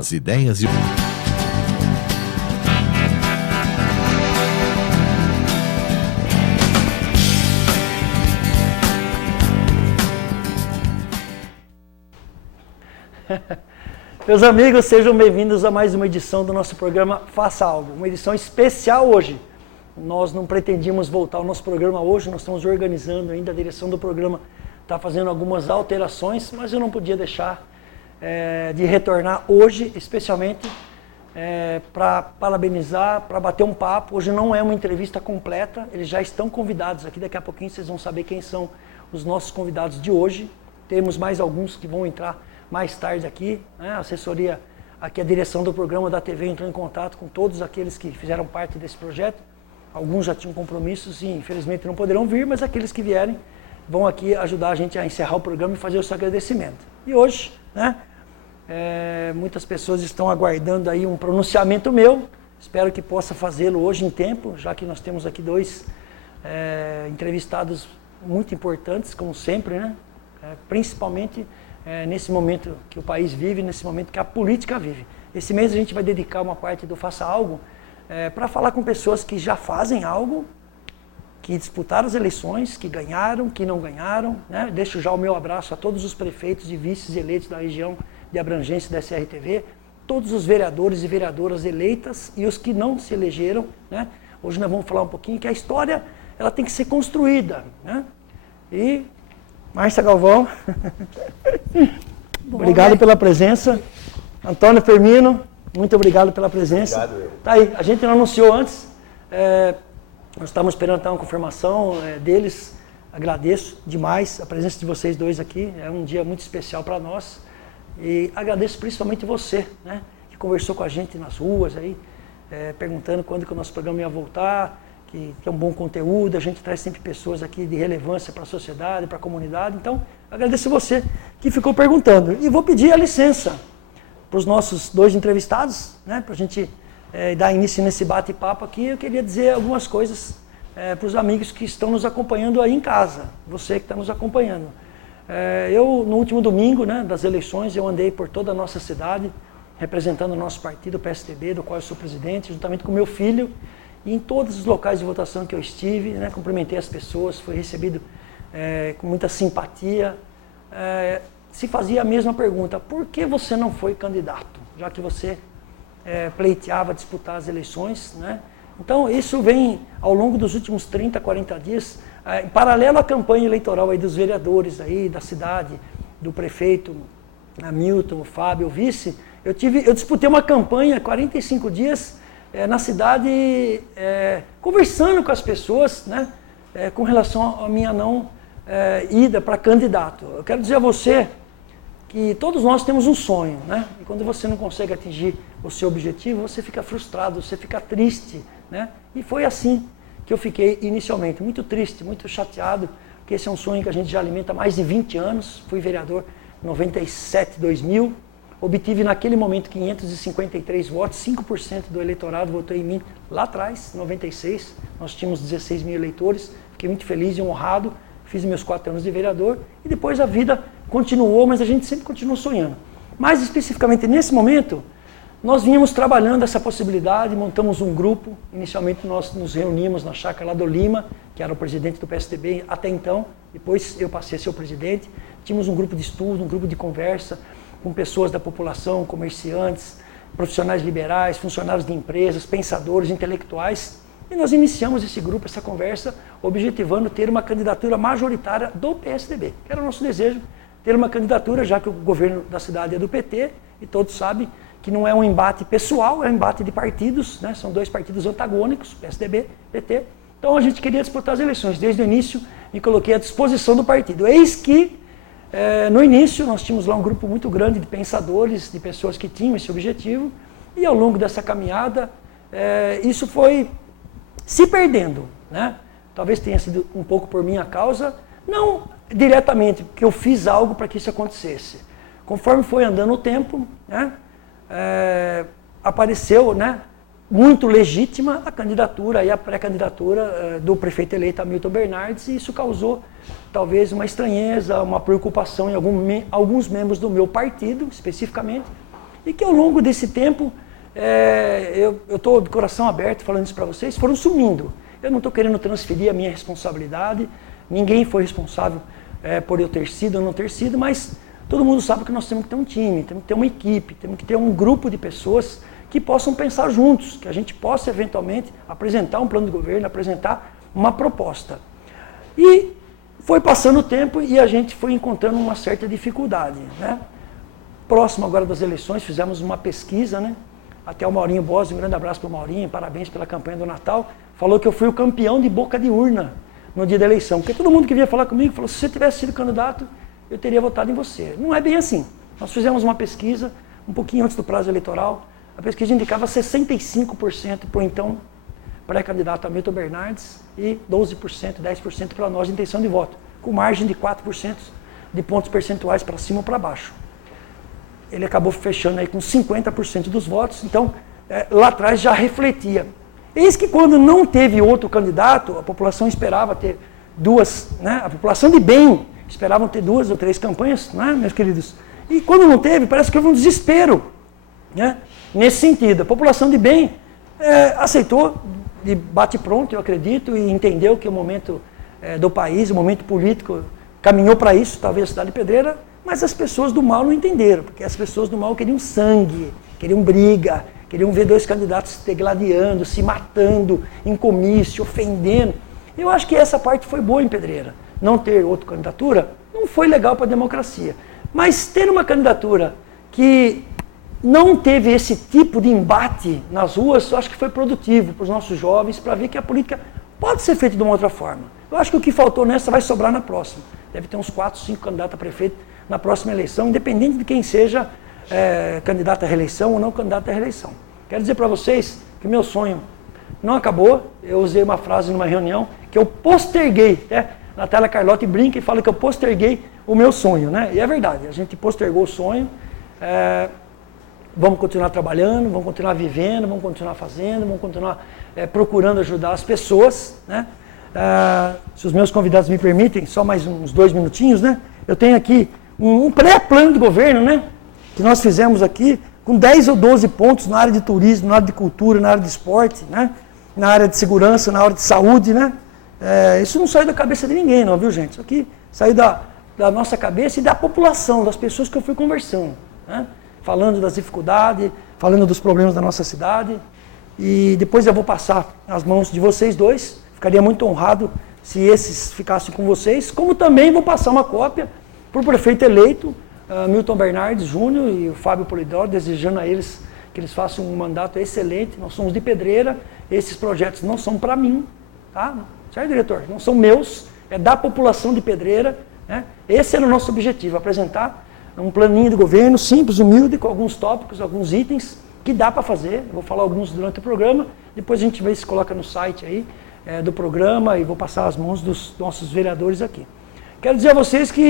As ideias e... Meus amigos, sejam bem-vindos a mais uma edição do nosso programa Faça Algo, uma edição especial hoje. Nós não pretendíamos voltar ao nosso programa hoje, nós estamos organizando ainda, a direção do programa está fazendo algumas alterações, mas eu não podia deixar de retornar hoje, especialmente para parabenizar, para bater um papo. Hoje não é uma entrevista completa, eles já estão convidados aqui, daqui a pouquinho vocês vão saber quem são os nossos convidados de hoje. Temos mais alguns que vão entrar mais tarde aqui, né? A assessoria, aqui a direção do programa da TV entrou em contato com todos aqueles que fizeram parte desse projeto. Alguns já tinham compromissos e infelizmente não poderão vir, mas aqueles que vierem vão aqui ajudar a gente a encerrar o programa e fazer o seu agradecimento. E hoje, né, muitas pessoas estão aguardando aí um pronunciamento meu, espero que possa fazê-lo hoje em tempo, já que nós temos aqui dois entrevistados muito importantes, como sempre, né? Principalmente nesse momento que o país vive, nesse momento que a política vive. Esse mês a gente vai dedicar uma parte do Faça Algo para falar com pessoas que já fazem algo, que disputaram as eleições, que ganharam, que não ganharam, né? Deixo já o meu abraço a todos os prefeitos e vices eleitos da região de abrangência da SRTV, todos os vereadores e vereadoras eleitas e os que não se elegeram, né? Hoje nós vamos falar um pouquinho que a história ela tem que ser construída, né? E Márcia Galvão, obrigado pela presença. Antônio Firmino, muito obrigado pela presença. Obrigado. Tá aí, a gente não anunciou antes, nós estávamos esperando uma confirmação deles. Agradeço demais a presença de vocês dois aqui, é um dia muito especial para nós. E agradeço principalmente você, né, que conversou com a gente nas ruas, aí, perguntando quando que o nosso programa ia voltar, que é um bom conteúdo, a gente traz sempre pessoas aqui de relevância para a sociedade, para a comunidade. Então, agradeço você que ficou perguntando. E vou pedir a licença para os nossos dois entrevistados, né, para a gente dar início nesse bate-papo aqui. Eu queria dizer algumas coisas para os amigos que estão nos acompanhando aí em casa, você que está nos acompanhando. Eu, no último domingo, né, das eleições, eu andei por toda a nossa cidade, representando o nosso partido, o PSDB, do qual eu sou presidente, juntamente com meu filho. E em todos os locais de votação que eu estive, né, cumprimentei as pessoas, fui recebido com muita simpatia. Se fazia a mesma pergunta: por que você não foi candidato? Já que você pleiteava disputar as eleições, né? Então, isso vem ao longo dos últimos 30, 40 dias, em paralelo à campanha eleitoral aí dos vereadores aí da cidade, do prefeito Hamilton, o Fábio, o vice. Eu disputei uma campanha, 45 dias, na cidade, conversando com as pessoas, né, com relação à minha não ida para candidato. Eu quero dizer a você que todos nós temos um sonho, né? E quando você não consegue atingir o seu objetivo, você fica frustrado, você fica triste, né? E foi assim que eu fiquei inicialmente, muito triste, muito chateado, porque esse é um sonho que a gente já alimenta há mais de 20 anos. Fui vereador em 97, 2000, obtive naquele momento 553 votos, 5% do eleitorado votou em mim lá atrás, em 96. Nós tínhamos 16 mil eleitores, fiquei muito feliz e honrado, fiz meus 4 anos de vereador e depois a vida continuou, mas a gente sempre continuou sonhando. Mais especificamente nesse momento, nós vínhamos trabalhando essa possibilidade, montamos um grupo. Inicialmente nós nos reunimos na chácara lá do Lima, que era o presidente do PSDB até então, depois eu passei a ser o presidente. Tínhamos um grupo de estudo, um grupo de conversa, com pessoas da população, comerciantes, profissionais liberais, funcionários de empresas, pensadores, intelectuais. E nós iniciamos esse grupo, essa conversa, objetivando ter uma candidatura majoritária do PSDB, que era o nosso desejo, ter uma candidatura, já que o governo da cidade é do PT, e todos sabem que não é um embate pessoal, é um embate de partidos, né? São dois partidos antagônicos, PSDB, PT. Então a gente queria disputar as eleições. Desde o início me coloquei à disposição do partido. Eis que no início, nós tínhamos lá um grupo muito grande de pensadores, de pessoas que tinham esse objetivo, e ao longo dessa caminhada, isso foi se perdendo, né? Talvez tenha sido um pouco por minha causa, não diretamente, porque eu fiz algo para que isso acontecesse. Conforme foi andando o tempo, né, apareceu, né, muito legítima a candidatura e a pré-candidatura do prefeito eleito Hamilton Bernardes, e isso causou talvez uma estranheza, uma preocupação em alguns membros do meu partido, especificamente, e que ao longo desse tempo, eu estou de coração aberto falando isso para vocês, foram sumindo. Eu não estou querendo transferir a minha responsabilidade, ninguém foi responsável por eu ter sido ou não ter sido, mas todo mundo sabe que nós temos que ter um time, temos que ter uma equipe, temos que ter um grupo de pessoas que possam pensar juntos, que a gente possa eventualmente apresentar um plano de governo, apresentar uma proposta. E foi passando o tempo e a gente foi encontrando uma certa dificuldade, né? Próximo agora das eleições, fizemos uma pesquisa, né? Até o Maurinho Bossi, um grande abraço para o Maurinho, parabéns pela campanha do Natal, falou que eu fui o campeão de boca de urna no dia da eleição. Porque todo mundo que vinha falar comigo falou, se você tivesse sido candidato, eu teria votado em você. Não é bem assim. Nós fizemos uma pesquisa, um pouquinho antes do prazo eleitoral, a pesquisa indicava 65% para o então pré-candidato Hamilton Bernardes e 12%, 10% para nós de intenção de voto, com margem de 4% de pontos percentuais para cima ou para baixo. Ele acabou fechando aí com 50% dos votos, então lá atrás já refletia. Eis que quando não teve outro candidato, a população esperava ter duas, né? A população de bem esperavam ter 2 ou 3 campanhas, né, meus queridos? E quando não teve, parece que houve um desespero, né? Nesse sentido, a população de bem aceitou de bate-pronto, eu acredito, e entendeu que o momento do país, o momento político, caminhou para isso, talvez a cidade de Pedreira, mas as pessoas do mal não entenderam, porque as pessoas do mal queriam sangue, queriam briga, queriam ver 2 candidatos se degladiando, se matando, em comício, ofendendo. Eu acho que essa parte foi boa em Pedreira. Não ter outra candidatura não foi legal para a democracia. Mas ter uma candidatura que não teve esse tipo de embate nas ruas, eu acho que foi produtivo para os nossos jovens, para ver que a política pode ser feita de uma outra forma. Eu acho que o que faltou nessa vai sobrar na próxima. Deve ter uns 4, 5 candidatos a prefeito na próxima eleição, independente de quem seja candidato à reeleição ou não candidato à reeleição. Quero dizer para vocês que o meu sonho não acabou. Eu usei uma frase numa reunião que eu posterguei. Natália Carlotti brinca e fala que eu posterguei o meu sonho, né? E é verdade, a gente postergou o sonho. Vamos continuar trabalhando, vamos continuar vivendo, vamos continuar fazendo, vamos continuar procurando ajudar as pessoas, né? Se os meus convidados me permitem, só mais uns 2 minutinhos, né? Eu tenho aqui um pré-plano de governo, né? Que nós fizemos aqui, com 10 ou 12 pontos na área de turismo, na área de cultura, na área de esporte, né? Na área de segurança, na área de saúde, né? Isso não saiu da cabeça de ninguém, não, viu, gente? Isso aqui saiu da nossa cabeça e da população, das pessoas que eu fui conversando, né? Falando das dificuldades, falando dos problemas da nossa cidade. E depois eu vou passar nas mãos de vocês dois. Ficaria muito honrado se esses ficassem com vocês. Como também vou passar uma cópia para o prefeito eleito, Milton Bernardes Júnior e o Fábio Polidoro, desejando a eles que eles façam um mandato excelente. Nós somos de Pedreira, esses projetos não são para mim, tá? Certo, diretor? Não são meus, é da população de Pedreira, né? Esse era o nosso objetivo, apresentar um planinho de governo simples, humilde, com alguns tópicos, alguns itens que dá para fazer. Eu vou falar alguns durante o programa, depois a gente vê se coloca no site aí do programa e vou passar as mãos dos nossos vereadores aqui. Quero dizer a vocês que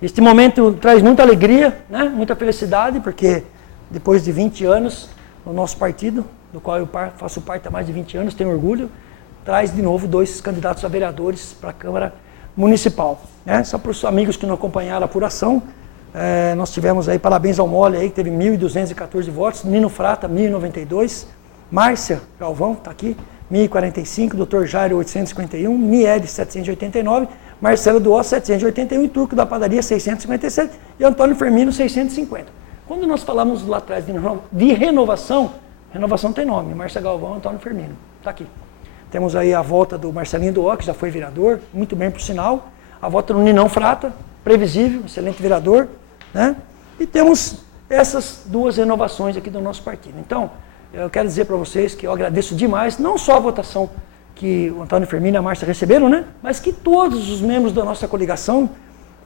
este momento traz muita alegria, né? Muita felicidade, porque depois de 20 anos no nosso partido, do qual eu faço parte há mais de 20 anos, tenho orgulho, traz de novo 2 candidatos a vereadores para a Câmara Municipal, né? Só para os amigos que não acompanharam a apuração, nós tivemos aí, parabéns ao Mole aí, que teve 1.214 votos, Nino Frata, 1.092, Márcia Galvão, está aqui, 1.045, Dr. Jairo, 851, Miele, 789, Marcelo Duó, 781, e Turco da Padaria, 657, e Antônio Firmino, 650. Quando nós falamos lá atrás de renovação, renovação tem nome, Márcia Galvão, Antônio Firmino, está aqui. Temos aí a volta do Marcelinho Duó, que já foi vereador, muito bem por sinal, a volta do Ninão Frata, previsível, excelente vereador, né? E temos essas 2 renovações aqui do nosso partido. Então, eu quero dizer para vocês que eu agradeço demais, não só a votação que o Antônio Firmino e a Márcia receberam, né? Mas que todos os membros da nossa coligação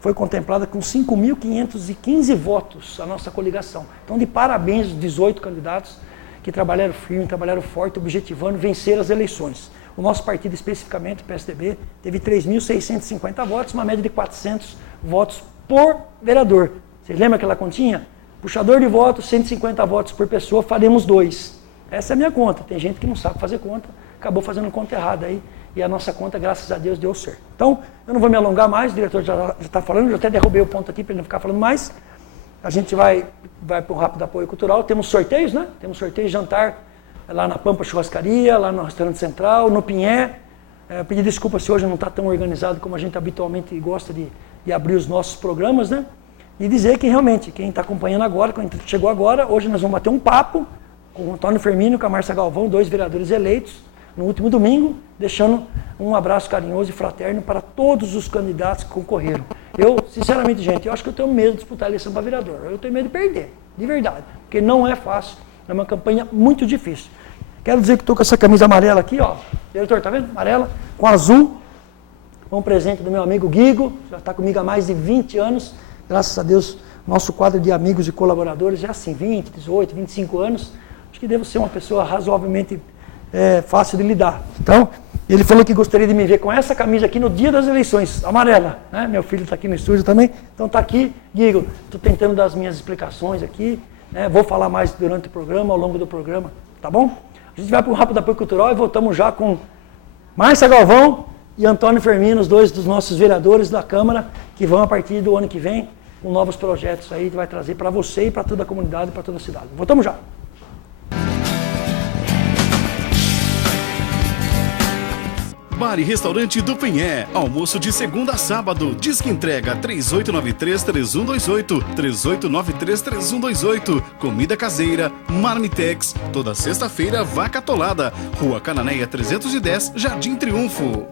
foi contemplada com 5.515 votos, a nossa coligação. Então, de parabéns os 18 candidatos que trabalharam firme, trabalharam forte, objetivando vencer as eleições. O nosso partido, especificamente, o PSDB, teve 3.650 votos, uma média de 400 votos por vereador. Vocês lembram aquela continha? Puxador de votos, 150 votos por pessoa, faremos 2. Essa é a minha conta. Tem gente que não sabe fazer conta, acabou fazendo conta errada aí, e a nossa conta, graças a Deus, deu certo. Então, eu não vou me alongar mais, o diretor já está falando, eu até derrubei o ponto aqui para ele não ficar falando mais. a gente vai para um rápido apoio cultural, temos sorteios, né? Temos sorteio de jantar lá na Pampa Churrascaria, lá no Restaurante Central, no Pinhé. Pedir desculpa se hoje não está tão organizado como a gente habitualmente gosta de abrir os nossos programas, né? E dizer que realmente, quem está acompanhando agora, quem chegou agora, hoje nós vamos bater um papo com o Antônio Firmino e com a Márcia Galvão, 2 vereadores eleitos, no último domingo, deixando um abraço carinhoso e fraterno para todos os candidatos que concorreram. Eu, sinceramente, gente, eu acho que eu tenho medo de disputar a eleição para vereador. Eu tenho medo de perder, de verdade, porque não é fácil, é uma campanha muito difícil. Quero dizer que estou com essa camisa amarela aqui, ó, diretor, tá vendo? Amarela, com azul, um presente do meu amigo Guigo, já está comigo há mais de 20 anos, graças a Deus, nosso quadro de amigos e colaboradores é assim, 20, 18, 25 anos, acho que devo ser uma pessoa razoavelmente fácil de lidar. Então, ele falou que gostaria de me ver com essa camisa aqui no dia das eleições, amarela, né? Meu filho está aqui no estúdio também, então está aqui, Guigo, estou tentando dar as minhas explicações aqui, né? Vou falar mais durante o programa, ao longo do programa, tá bom? A gente vai para um rápido apoio cultural e voltamos já com Márcia Galvão e Antônio Firmino, os 2 dos nossos vereadores da Câmara, que vão a partir do ano que vem com novos projetos aí que vai trazer para você e para toda a comunidade e para toda a cidade. Voltamos já. Bar e Restaurante do Pinhé. Almoço de segunda a sábado. Disque entrega 3893-3128, 3893-3128. Comida caseira, marmitex. Toda sexta-feira, vaca atolada. Rua Cananéia 310, Jardim Triunfo.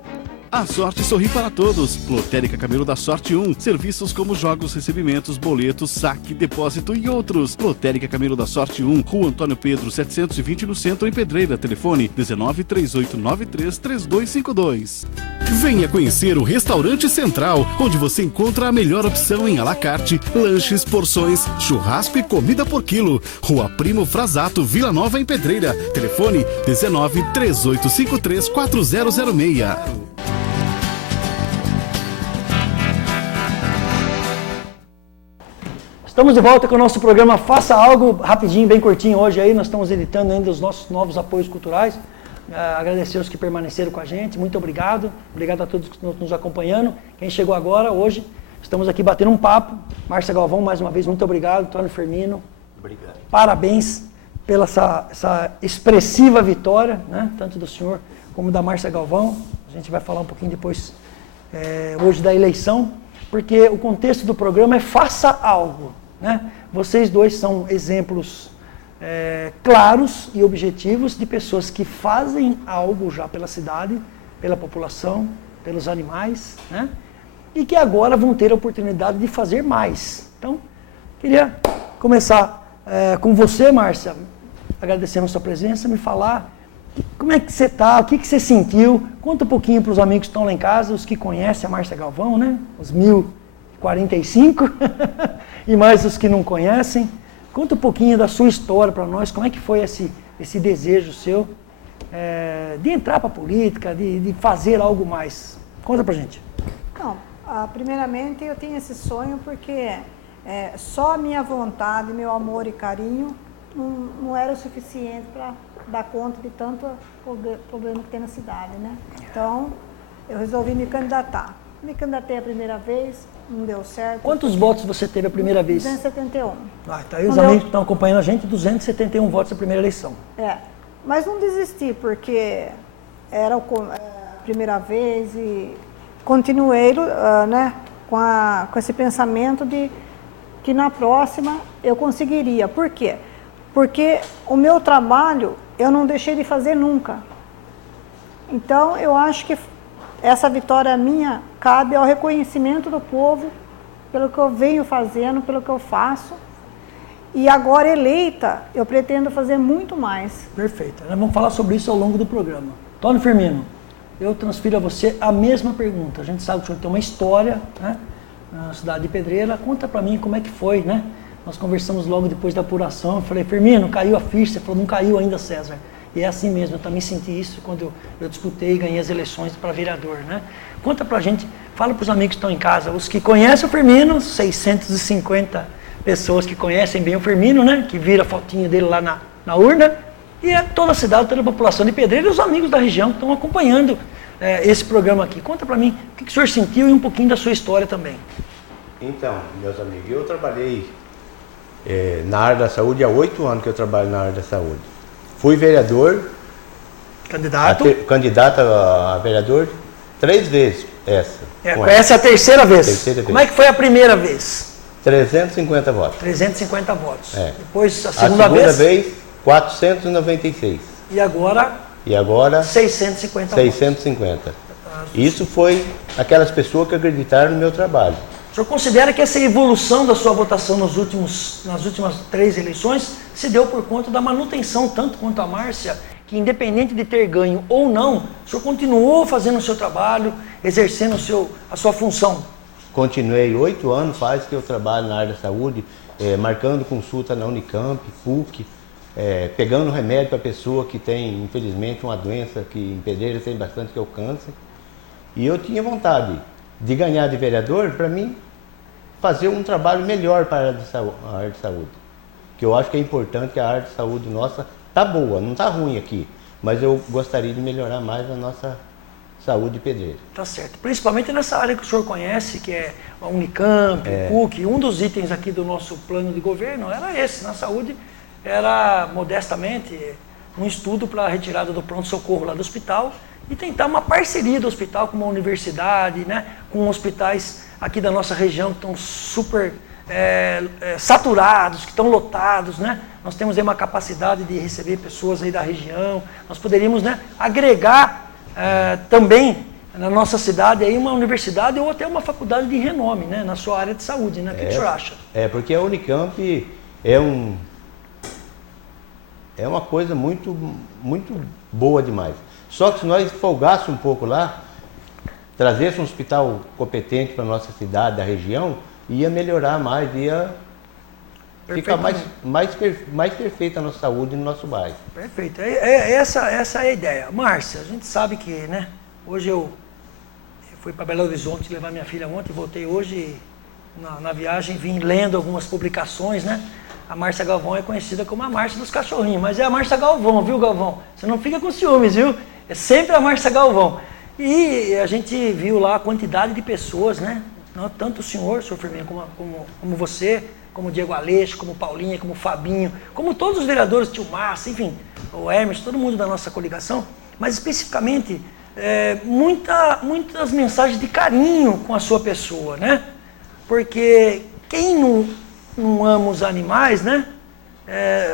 A sorte sorri para todos. Lotérica Camelo da Sorte 1. Serviços como jogos, recebimentos, boletos, saque, depósito e outros. Lotérica Camelo da Sorte 1. Rua Antônio Pedro 720 no centro, em Pedreira. Telefone 193893-3252. Venha conhecer o Restaurante Central, onde você encontra a melhor opção em à la carte, lanches, porções, churrasco e comida por quilo. Rua Primo Frasato, Vila Nova, em Pedreira. Telefone 193853-4006. Estamos de volta com o nosso programa Faça Algo, rapidinho, bem curtinho hoje aí, nós estamos editando ainda os nossos novos apoios culturais. Agradecer os que permaneceram com a gente, muito obrigado. Obrigado a todos que estão nos acompanhando. Quem chegou agora, hoje, estamos aqui batendo um papo. Márcia Galvão, mais uma vez, muito obrigado. Antônio Firmino. Obrigado. Parabéns pela essa expressiva vitória, né? Tanto do senhor como da Márcia Galvão. A gente vai falar um pouquinho depois, hoje, da eleição, porque o contexto do programa é Faça Algo, né? Vocês 2 são exemplos claros e objetivos de pessoas que fazem algo já pela cidade, pela população, pelos animais, né? E que agora vão ter a oportunidade de fazer mais. Então, queria começar com você, Márcia, agradecendo a sua presença, me falar como é que você está, o que você sentiu. Conta um pouquinho para os amigos que estão lá em casa, os que conhecem a Márcia Galvão, né? Os 1045 e mais os que não conhecem. Conta um pouquinho da sua história para nós, como é que foi esse desejo seu de entrar para a política, de fazer algo mais. Conta para a gente. Não, primeiramente eu tenho esse sonho porque só a minha vontade, meu amor e carinho não era o suficiente para dar conta de tanto problema que tem na cidade, né? Então, eu resolvi me candidatar. Me candidatei a primeira vez, não deu certo. Quantos votos você teve a primeira vez? 271. Tá aí os amigos que estão acompanhando a gente, 271 votos na primeira eleição. Mas não desisti, porque era a primeira vez e continuei né, com esse pensamento de que na próxima eu conseguiria. Por quê? Porque o meu trabalho eu não deixei de fazer nunca. Então, eu acho que essa vitória minha cabe ao reconhecimento do povo pelo que eu venho fazendo, pelo que eu faço. E agora eleita, eu pretendo fazer muito mais. Perfeito. Nós vamos falar sobre isso ao longo do programa. Antônio Firmino, eu transfiro a você a mesma pergunta. A gente sabe que o senhor tem uma história, né, na cidade de Pedreira. Conta para mim como é que foi, né? Nós conversamos logo depois da apuração. Eu falei, Firmino, caiu a ficha? Você falou, não caiu ainda, César. E é assim mesmo, eu também senti isso quando eu disputei e ganhei as eleições para vereador, né? Conta pra gente, fala para os amigos que estão em casa, os que conhecem o Firmino, 650 pessoas que conhecem bem o Firmino, né? Que vira a fotinho dele lá na urna, e toda a cidade, toda a população de Pedreira e os amigos da região que estão acompanhando esse programa aqui. Conta pra mim o que o senhor sentiu e um pouquinho da sua história também. Então, meus amigos, eu trabalhei na área da saúde, há 8 anos que eu trabalho na área da saúde. Fui vereador, candidato a vereador 3 vezes essa. Essa é a terceira vez. Terceira Como é que foi a primeira vez? 350 votos. 350 votos. É. Depois a segunda vez? vez, 496. E agora? 650 650. Isso foi aquelas pessoas que acreditaram no meu trabalho. O senhor considera que essa evolução da sua votação nas últimas 3 eleições se deu por conta da manutenção, tanto quanto a Márcia, que independente de ter ganho ou não, o senhor continuou fazendo o seu trabalho, exercendo a sua função? Continuei 8 anos, faz que eu trabalho na área da saúde, marcando consulta na Unicamp, PUC, pegando remédio para pessoa que tem, infelizmente, uma doença que em Pedreira tem bastante, que é o câncer. E eu tinha vontade de ganhar de vereador para mim fazer um trabalho melhor para a área de saúde. Que eu acho que é importante, que a área de saúde nossa está boa, não está ruim aqui, mas eu gostaria de melhorar mais a nossa saúde de Pedreira. Tá certo. Principalmente nessa área que o senhor conhece, que é a Unicamp, o PUC. Um dos itens aqui do nosso plano de governo era esse, na saúde, era modestamente um estudo para a retirada do pronto-socorro lá do hospital e tentar uma parceria do hospital com uma universidade, né, com hospitais aqui da nossa região que estão super saturados, que estão lotados, né? Nós temos aí uma capacidade de receber pessoas aí da região. Nós poderíamos, né, agregar também na nossa cidade aí uma universidade ou até uma faculdade de renome, né, na sua área de saúde, né? O que o senhor acha? Porque a Unicamp é uma coisa muito, muito boa demais. Só que se nós folgássemos um pouco lá, trazesse um hospital competente para a nossa cidade, da região, ia melhorar mais, ia ficar mais perfeita a nossa saúde no nosso bairro. Perfeito. Essa é a ideia. Márcia, a gente sabe que, né, hoje eu fui para Belo Horizonte levar minha filha ontem, voltei hoje na viagem, vim lendo algumas publicações, né? A Márcia Galvão é conhecida como a Márcia dos cachorrinhos, mas é a Márcia Galvão, viu, Galvão? Você não fica com ciúmes, viu? É sempre a Márcia Galvão. E a gente viu lá a quantidade de pessoas, né? Tanto o senhor Firmino, como você, como o Diego Aleixo, como Paulinha, como o Fabinho, como todos os vereadores, tio Márcio, enfim, o Hermes, todo mundo da nossa coligação, mas especificamente muitas mensagens de carinho com a sua pessoa, né? Porque quem não ama os animais, né?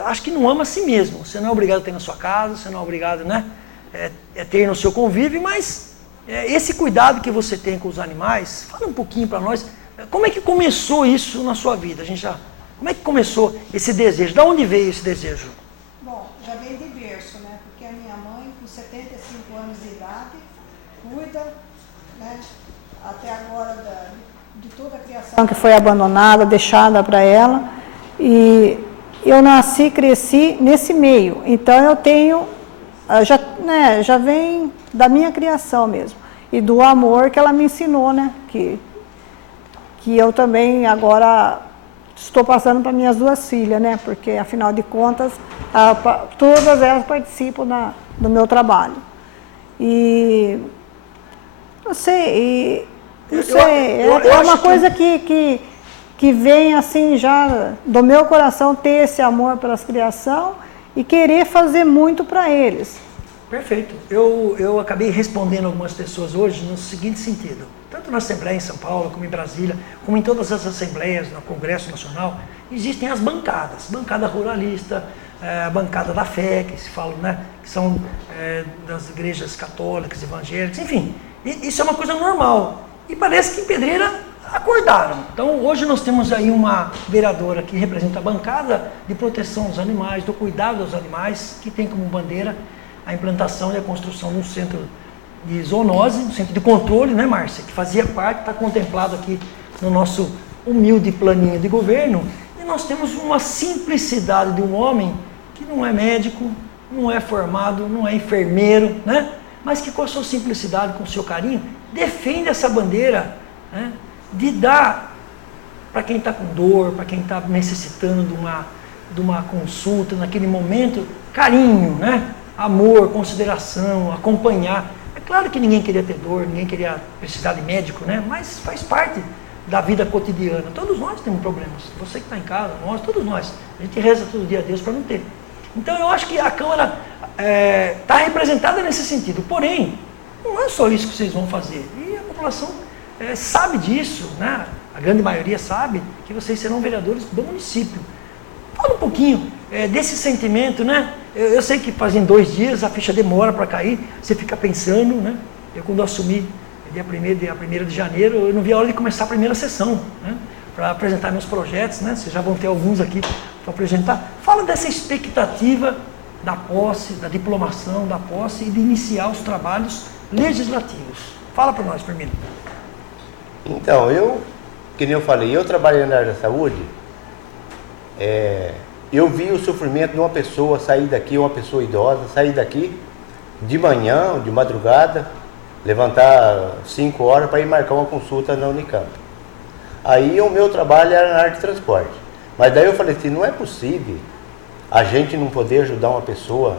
Acho que não ama a si mesmo. Você não é obrigado a ter na sua casa, você não é obrigado, né, ter no seu convívio, mas esse cuidado que você tem com os animais, fala um pouquinho para nós, como é que começou isso na sua vida? Como é que começou esse desejo? De onde veio esse desejo? Bom, já veio de berço, né? Porque a minha mãe, com 75 anos de idade, cuida, né, até agora de toda a criação que foi abandonada, deixada para ela. E eu nasci, cresci nesse meio. Então eu tenho, já vem da minha criação mesmo. E do amor que ela me ensinou, né? Que eu também agora estou passando para minhas 2 filhas, né? Porque afinal de contas, todas elas participam do meu trabalho. E não sei, é uma coisa que vem assim já do meu coração, ter esse amor pelas criação e querer fazer muito para eles. Perfeito. Eu acabei respondendo algumas pessoas hoje no seguinte sentido. Tanto na Assembleia em São Paulo, como em Brasília, como em todas as assembleias, no Congresso Nacional, existem as bancadas. Bancada ruralista, a bancada da fé, que se fala, né, que são das igrejas católicas, evangélicas, enfim. Isso é uma coisa normal. E parece que em Pedreira acordaram. Então, hoje nós temos aí uma vereadora que representa a bancada de proteção aos animais, do cuidado aos animais, que tem como bandeira a implantação e a construção de um centro de zoonose, um centro de controle, né, Márcia? Que fazia parte, está contemplado aqui no nosso humilde planinho de governo. E nós temos uma simplicidade de um homem que não é médico, não é formado, não é enfermeiro, né? Mas que com a sua simplicidade, com o seu carinho, defende essa bandeira, né, de dar para quem está com dor, para quem está necessitando de uma consulta naquele momento, carinho, né? Amor, consideração, acompanhar. É claro que ninguém queria ter dor, ninguém queria precisar de médico, né? Mas faz parte da vida cotidiana. Todos nós temos problemas. Você que está em casa, nós, todos nós. A gente reza todo dia a Deus para não ter. Então eu acho que a Câmara está representada nesse sentido. Porém, não é só isso que vocês vão fazer. E a população sabe disso, né? A grande maioria sabe que vocês serão vereadores do município. Fala um pouquinho desse sentimento, né? Eu sei que fazem 2 dias, a ficha demora para cair, você fica pensando, né? Eu quando assumi dia 1º de janeiro, eu não vi a hora de começar a primeira sessão, né? Para apresentar meus projetos, né? Vocês já vão ter alguns aqui para apresentar. Fala dessa expectativa da posse, da diplomação, da posse e de iniciar os trabalhos legislativos. Fala para nós, Firmino. Então, que nem eu falei, eu trabalhei na área da saúde, eu vi o sofrimento de uma pessoa sair daqui, uma pessoa idosa, sair daqui de manhã, de madrugada, levantar 5 horas para ir marcar uma consulta na Unicamp. Aí o meu trabalho era na área de transporte. Mas daí eu falei assim, não é possível a gente não poder ajudar uma pessoa,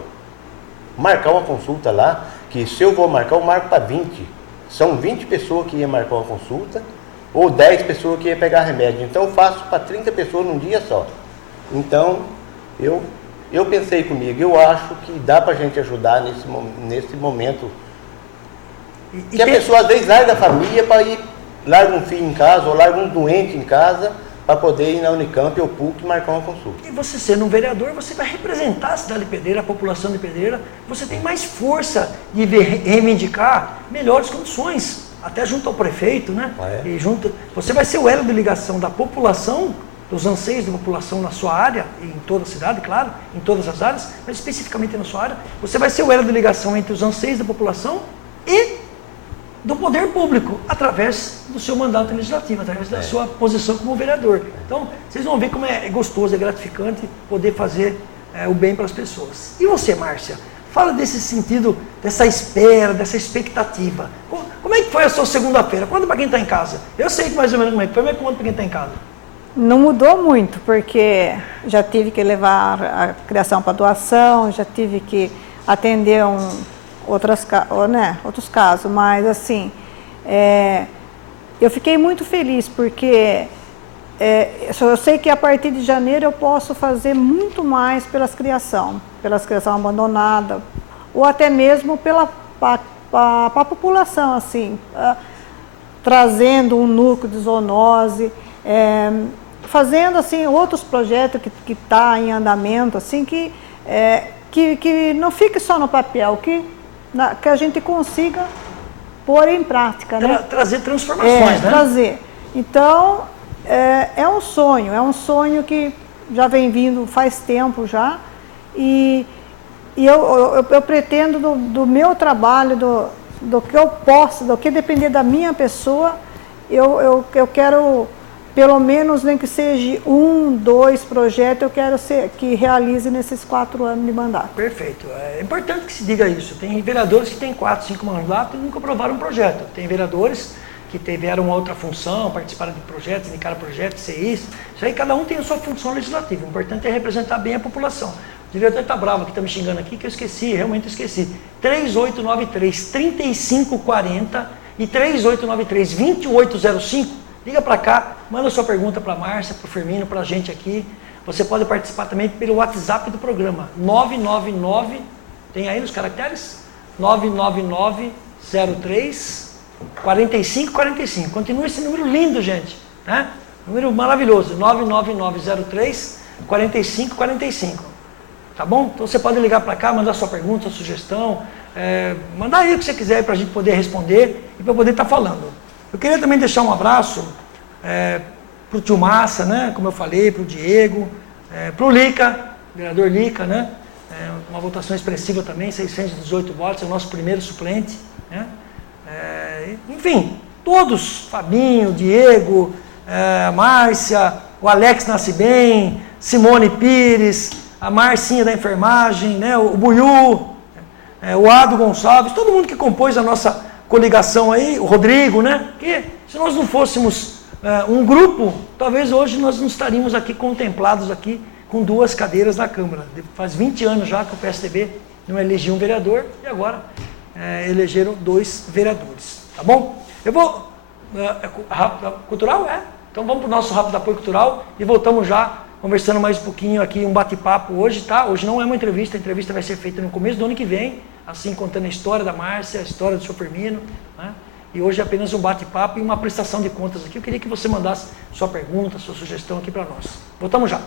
marcar uma consulta lá, que se eu vou marcar, eu marco para 20. São 20 pessoas que iam marcar uma consulta, ou 10 pessoas que iam pegar remédio. Então eu faço para 30 pessoas num dia só. Então, eu pensei comigo, eu acho que dá para a gente ajudar nesse momento. Que a pessoa às vezes larga a família para ir, larga um filho em casa, ou larga um doente em casa, para poder ir na Unicamp ou PUC e marcar uma consulta. E você sendo um vereador, você vai representar a cidade de Pedreira, a população de Pedreira, você tem mais força de reivindicar melhores condições, até junto ao prefeito, né? E você vai ser o elo de ligação da população, dos anseios da população na sua área, e em toda a cidade, claro, em todas as áreas, mas especificamente na sua área, você vai ser o elo de ligação entre os anseios da população e do poder público, através do seu mandato legislativo, através da sua posição como vereador. Então, vocês vão ver como é gostoso, é gratificante poder fazer o bem para as pessoas. E você, Márcia? Fala desse sentido, dessa espera, dessa expectativa. Como é que foi a sua segunda-feira? Conta para quem está em casa. Eu sei que mais ou menos como é que foi, mas conta para quem está em casa. Não mudou muito, porque já tive que levar a criação para doação, já tive que atender outros casos, mas assim, eu fiquei muito feliz, porque eu sei que a partir de janeiro eu posso fazer muito mais pelas criação abandonada, ou até mesmo para a população, assim, trazendo um núcleo de zoonose, fazendo assim outros projetos que está em andamento, assim, que não fique só no papel, que a gente consiga pôr em prática, né? Trazer transformações, né? Trazer. Então, é um sonho que já vem vindo faz tempo já, e eu pretendo do meu trabalho, do que eu posso, do que depender da minha pessoa, eu quero, pelo menos, nem que seja 1, 2 projetos, eu quero que realize nesses 4 anos de mandato. Perfeito. É importante que se diga isso. Tem vereadores que têm 4, 5 mandatos e nunca aprovaram um projeto. Tem vereadores que tiveram uma outra função, participaram de projetos, indicaram projetos, isso aí cada um tem a sua função legislativa. O importante é representar bem a população. O diretor está bravo aqui, está me xingando aqui, que eu esqueci, realmente eu esqueci. 3893-3540 e 3893-2805. Liga para cá, manda sua pergunta para a Márcia, para o Firmino, para a gente aqui. Você pode participar também pelo WhatsApp do programa. 999, tem aí nos caracteres? 99903-4545. Continua esse número lindo, gente. Né? Número maravilhoso. 99903-4545. Tá bom? Então você pode ligar para cá, mandar sua pergunta, sua sugestão. Mandar aí o que você quiser para a gente poder responder e para poder estar falando. Eu queria também deixar um abraço para o tio Massa, né? Como eu falei, para o Diego, para o Lica, vereador Lica, né? Uma votação expressiva também, 618 votos, é o nosso primeiro suplente. Né? Enfim, todos, Fabinho, Diego, a Márcia, o Alex Nascibem, Simone Pires, a Marcinha da enfermagem, né? O Buiú, o Ado Gonçalves, todo mundo que compôs a nossa coligação aí, o Rodrigo, né? Que se nós não fôssemos um grupo, talvez hoje nós não estaríamos aqui contemplados aqui com 2 cadeiras na Câmara. Faz 20 anos já que o PSDB não elegia um vereador e agora elegeram 2 vereadores, tá bom? Eu vou Cultural? Então vamos para o nosso rápido apoio cultural e voltamos já conversando mais um pouquinho aqui, um bate-papo hoje, tá? Hoje não é uma entrevista, a entrevista vai ser feita no começo do ano que vem, assim contando a história da Márcia, a história do seu Firmino, né? E hoje é apenas um bate-papo e uma prestação de contas aqui. Eu queria que você mandasse sua pergunta, sua sugestão aqui para nós. Voltamos já.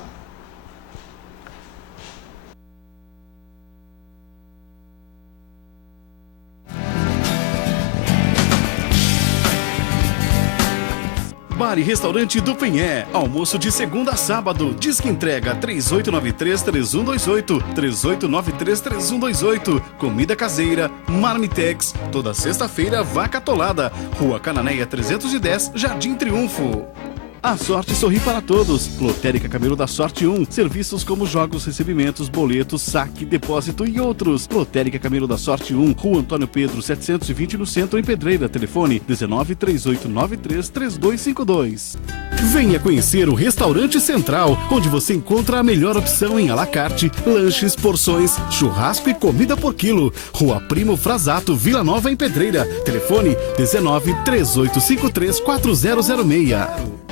Bar e Restaurante do Penhé. Almoço de segunda a sábado. Disque entrega 3893-3128. 3893-3128. Comida caseira, Marmitex. Toda sexta-feira, vaca atolada. Rua Cananéia 310, Jardim Triunfo. A sorte sorri para todos. Lotérica Camilo da Sorte 1. Serviços como jogos, recebimentos, boletos, saque, depósito e outros. Lotérica Camilo da Sorte 1. Rua Antônio Pedro 720 no centro, em Pedreira. Telefone 1938933252. Venha conhecer o Restaurante Central, onde você encontra a melhor opção em à la carte, lanches, porções, churrasco e comida por quilo. Rua Primo Frasato, Vila Nova, em Pedreira. Telefone 1938534006.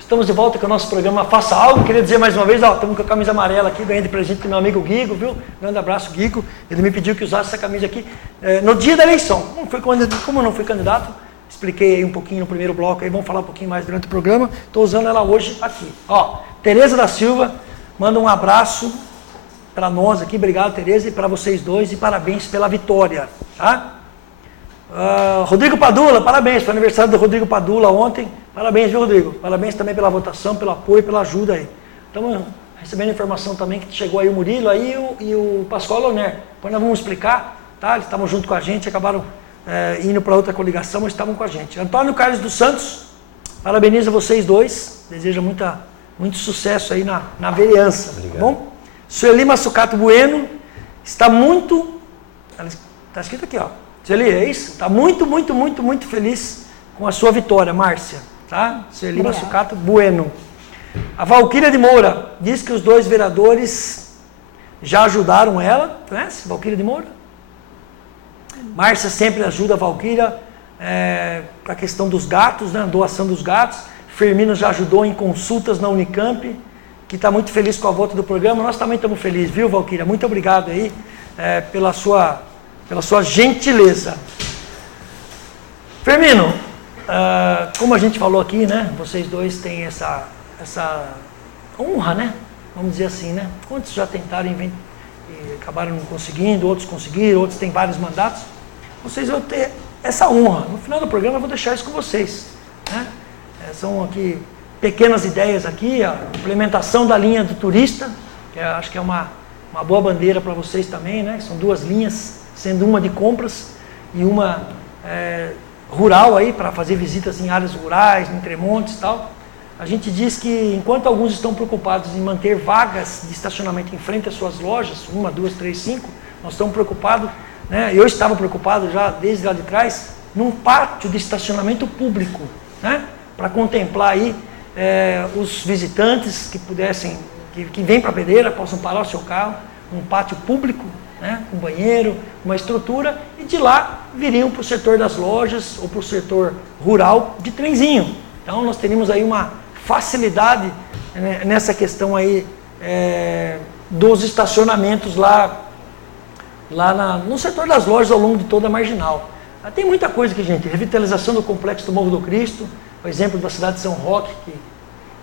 Estamos de volta com o nosso programa Faça Algo. Queria dizer mais uma vez, estamos com a camisa amarela aqui, ganhei de presente do meu amigo Guigo, viu? Grande abraço, Guigo. Ele me pediu que usasse essa camisa aqui no dia da eleição. Como eu não fui candidato, expliquei aí um pouquinho no primeiro bloco, aí vamos falar um pouquinho mais durante o programa. Estou usando ela hoje aqui. Tereza da Silva, manda um abraço para nós aqui. Obrigado, Tereza, e para vocês dois, e parabéns pela vitória, tá? Rodrigo Padula, parabéns, foi aniversário do Rodrigo Padula ontem, parabéns, viu, Rodrigo? Parabéns também pela votação, pelo apoio, pela ajuda aí. Estamos recebendo informação também que chegou aí o Murilo aí e o Pascoal Loner. Depois nós vamos explicar, tá? Eles estavam junto com a gente, acabaram indo para outra coligação, mas estavam com a gente. Antônio Carlos dos Santos, parabeniza vocês dois, deseja muito sucesso aí na vereança. Obrigado. Tá bom? Sueli Massucato Bueno, está escrito aqui, Sueli, é isso? Está muito feliz com a sua vitória, Márcia. Tá? Sueli Massucato Bueno. A Valquíria de Moura diz que os dois vereadores já ajudaram ela. Conhece Valquíria de Moura? Márcia sempre ajuda a Valquíria para a questão dos gatos, né? Doação dos gatos. Firmino já ajudou em consultas na Unicamp, que está muito feliz com a volta do programa. Nós também estamos felizes, viu, Valquíria? Muito obrigado aí pela sua gentileza. Firmino, como a gente falou aqui, né? Vocês dois têm essa honra, né? Vamos dizer assim, né? Quantos já tentaram e acabaram não conseguindo, outros conseguiram, outros têm vários mandatos. Vocês vão ter essa honra. No final do programa eu vou deixar isso com vocês, né? São aqui pequenas ideias aqui, a implementação da linha do turista, que acho que é uma boa bandeira para vocês também, né? São duas linhas, sendo uma de compras e uma rural aí, para fazer visitas em áreas rurais, em Tremontes e tal. A gente diz que enquanto alguns estão preocupados em manter vagas de estacionamento em frente às suas lojas, 1, 2, 3, 5, nós estamos preocupados, né? Eu estava preocupado já desde lá de trás, num pátio de estacionamento público, né? Para contemplar aí os visitantes que pudessem, que vêm para a Pedreira, possam parar o seu carro, num pátio público, né, com banheiro, uma estrutura, e de lá viriam para o setor das lojas ou para o setor rural de trenzinho. Então nós teríamos aí uma facilidade nessa questão aí dos estacionamentos lá no setor das lojas ao longo de toda a marginal. Tem muita coisa aqui, gente. Revitalização do complexo do Morro do Cristo, o exemplo da cidade de São Roque, que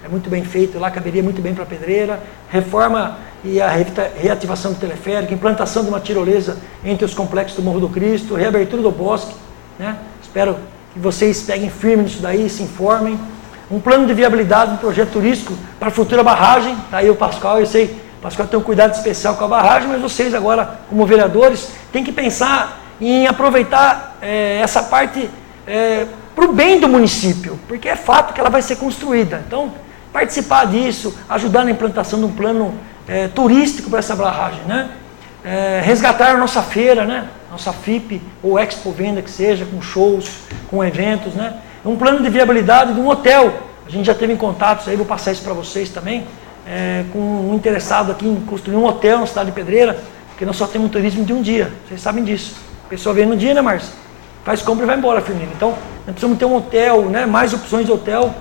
é muito bem feito lá, caberia muito bem para a Pedreira. Reforma e a reativação do teleférico, implantação de uma tirolesa entre os complexos do Morro do Cristo, reabertura do bosque, né? Espero que vocês peguem firme nisso daí, se informem. Um plano de viabilidade, um projeto turístico para a futura barragem. Tá aí o Pascoal, eu sei, o Pascoal tem um cuidado especial com a barragem, mas vocês agora, como vereadores, têm que pensar em aproveitar essa parte para o bem do município, porque é fato que ela vai ser construída. Então, participar disso, ajudar na implantação de um plano turístico para essa barragem, né? Resgatar a nossa feira, né? Nossa FIP ou Expo Venda, que seja, com shows, com eventos, né? Um plano de viabilidade de um hotel. A gente já teve em contatos aí, vou passar isso para vocês também, com um interessado aqui em construir um hotel na cidade de Pedreira, Porque nós só temos um turismo de um dia, vocês sabem disso. A pessoa vem no dia, né, Márcia? Faz compra e vai embora, Firmino. Então, nós precisamos ter um hotel, né, mais opções de hotel,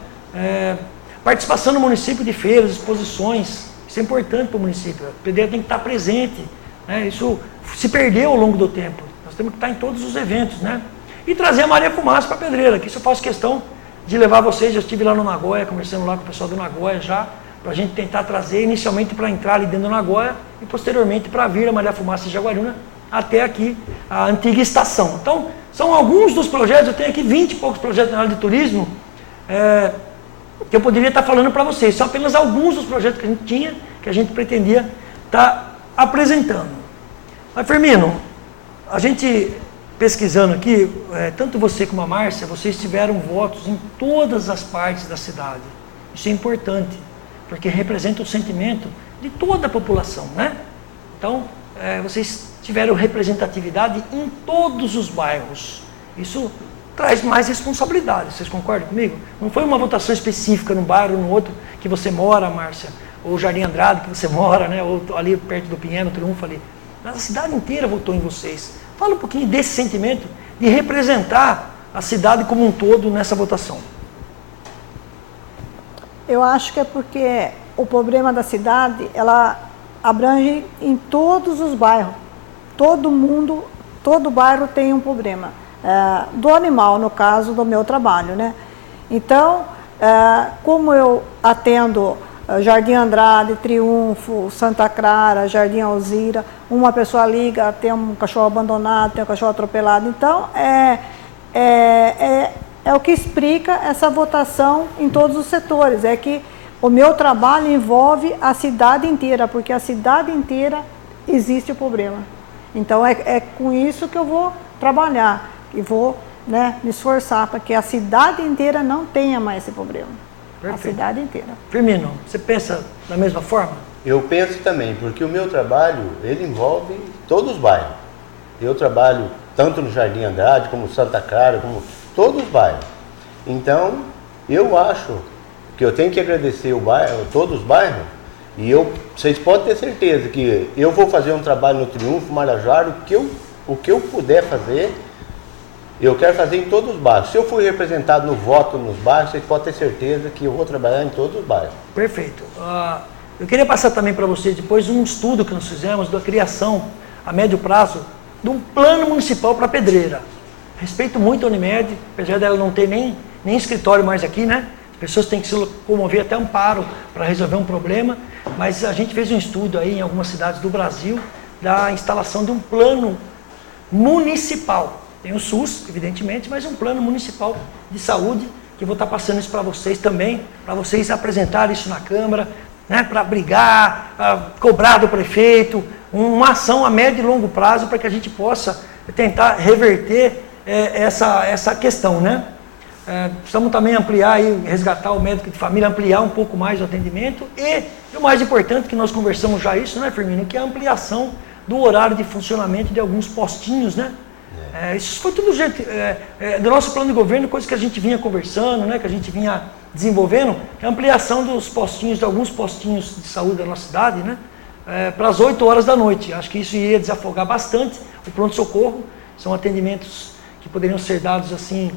participação no município de feiras, exposições. Isso é importante para o município. A Pedreira tem que estar presente. Né? Isso se perdeu ao longo do tempo. Nós temos que estar em todos os eventos. Né? E trazer a Maria Fumaça para a Pedreira, que isso eu faço questão de levar vocês. Já estive lá no Nagoya, conversando lá com o pessoal do Nagoya já, para a gente tentar trazer inicialmente para entrar ali dentro do Nagoya e posteriormente para vir a Maria Fumaça de Jaguariúna até aqui, a antiga estação. Então, são alguns dos projetos, eu tenho aqui 20 e poucos projetos na área de turismo, que eu poderia estar falando para vocês. São apenas alguns dos projetos que a gente tinha, que a gente pretendia estar apresentando. Mas, Firmino, a gente pesquisando aqui, tanto você como a Márcia, vocês tiveram votos em todas as partes da cidade. Isso é importante, porque representa o sentimento de toda a população, né? Então, vocês tiveram representatividade em todos os bairros. Isso traz mais responsabilidade, vocês concordam comigo? Não foi uma votação específica num bairro ou no outro que você mora, Márcia, ou Jardim Andrade que você mora, né? Ou ali perto do Pinheiro, Triunfo ali. Mas a cidade inteira votou em vocês. Fala um pouquinho desse sentimento de representar a cidade como um todo nessa votação. Eu acho que é porque o problema da cidade, ela abrange em todos os bairros. Todo mundo, todo bairro tem um problema. Do animal, no caso do meu trabalho, né? Então, como eu atendo Jardim Andrade, Triunfo, Santa Clara, Jardim Alzira, uma pessoa liga, tem um cachorro abandonado, tem um cachorro atropelado. Então, é o que explica essa votação em todos os setores. É que o meu trabalho envolve a cidade inteira, porque a cidade inteira existe o problema. Então, é com isso que eu vou trabalhar e vou, né, me esforçar para que a cidade inteira não tenha mais esse problema. Perfeito. A cidade inteira. Firmino, você pensa da mesma forma? Eu penso também, porque o meu trabalho, ele envolve todos os bairros. Eu trabalho tanto no Jardim Andrade, como Santa Clara, como todos os bairros. Então, eu acho que eu tenho que agradecer todos os bairros, e vocês podem ter certeza que eu vou fazer um trabalho no Triunfo, Marajara, o que eu puder fazer, eu quero fazer em todos os bairros. Se eu fui representado no voto nos bairros, vocês podem ter certeza que eu vou trabalhar em todos os bairros. Perfeito. Eu queria passar também para vocês depois um estudo que nós fizemos da criação a médio prazo de um plano municipal para a Pedreira. Respeito muito a Unimed, apesar dela não ter nem escritório mais aqui, né? As pessoas têm que se comover até amparo para resolver um problema, mas a gente fez um estudo aí em algumas cidades do Brasil da instalação de um plano municipal. Tem o SUS, evidentemente, mas um plano municipal de saúde, que vou estar passando isso para vocês também, para vocês apresentarem isso na Câmara, né, para brigar, cobrar do prefeito, uma ação a médio e longo prazo para que a gente possa tentar reverter essa questão, né? Precisamos também ampliar e resgatar o médico de família, ampliar um pouco mais o atendimento e o mais importante, que nós conversamos já isso, né, Firmino, que é a ampliação do horário de funcionamento de alguns postinhos, né? Isso foi tudo do nosso plano de governo, coisa que a gente vinha conversando, né, que a gente vinha desenvolvendo, a ampliação dos postinhos, de alguns postinhos de saúde da nossa cidade, né, para as 8 horas da noite. Acho que isso iria desafogar bastante o pronto-socorro. São atendimentos que poderiam ser dados assim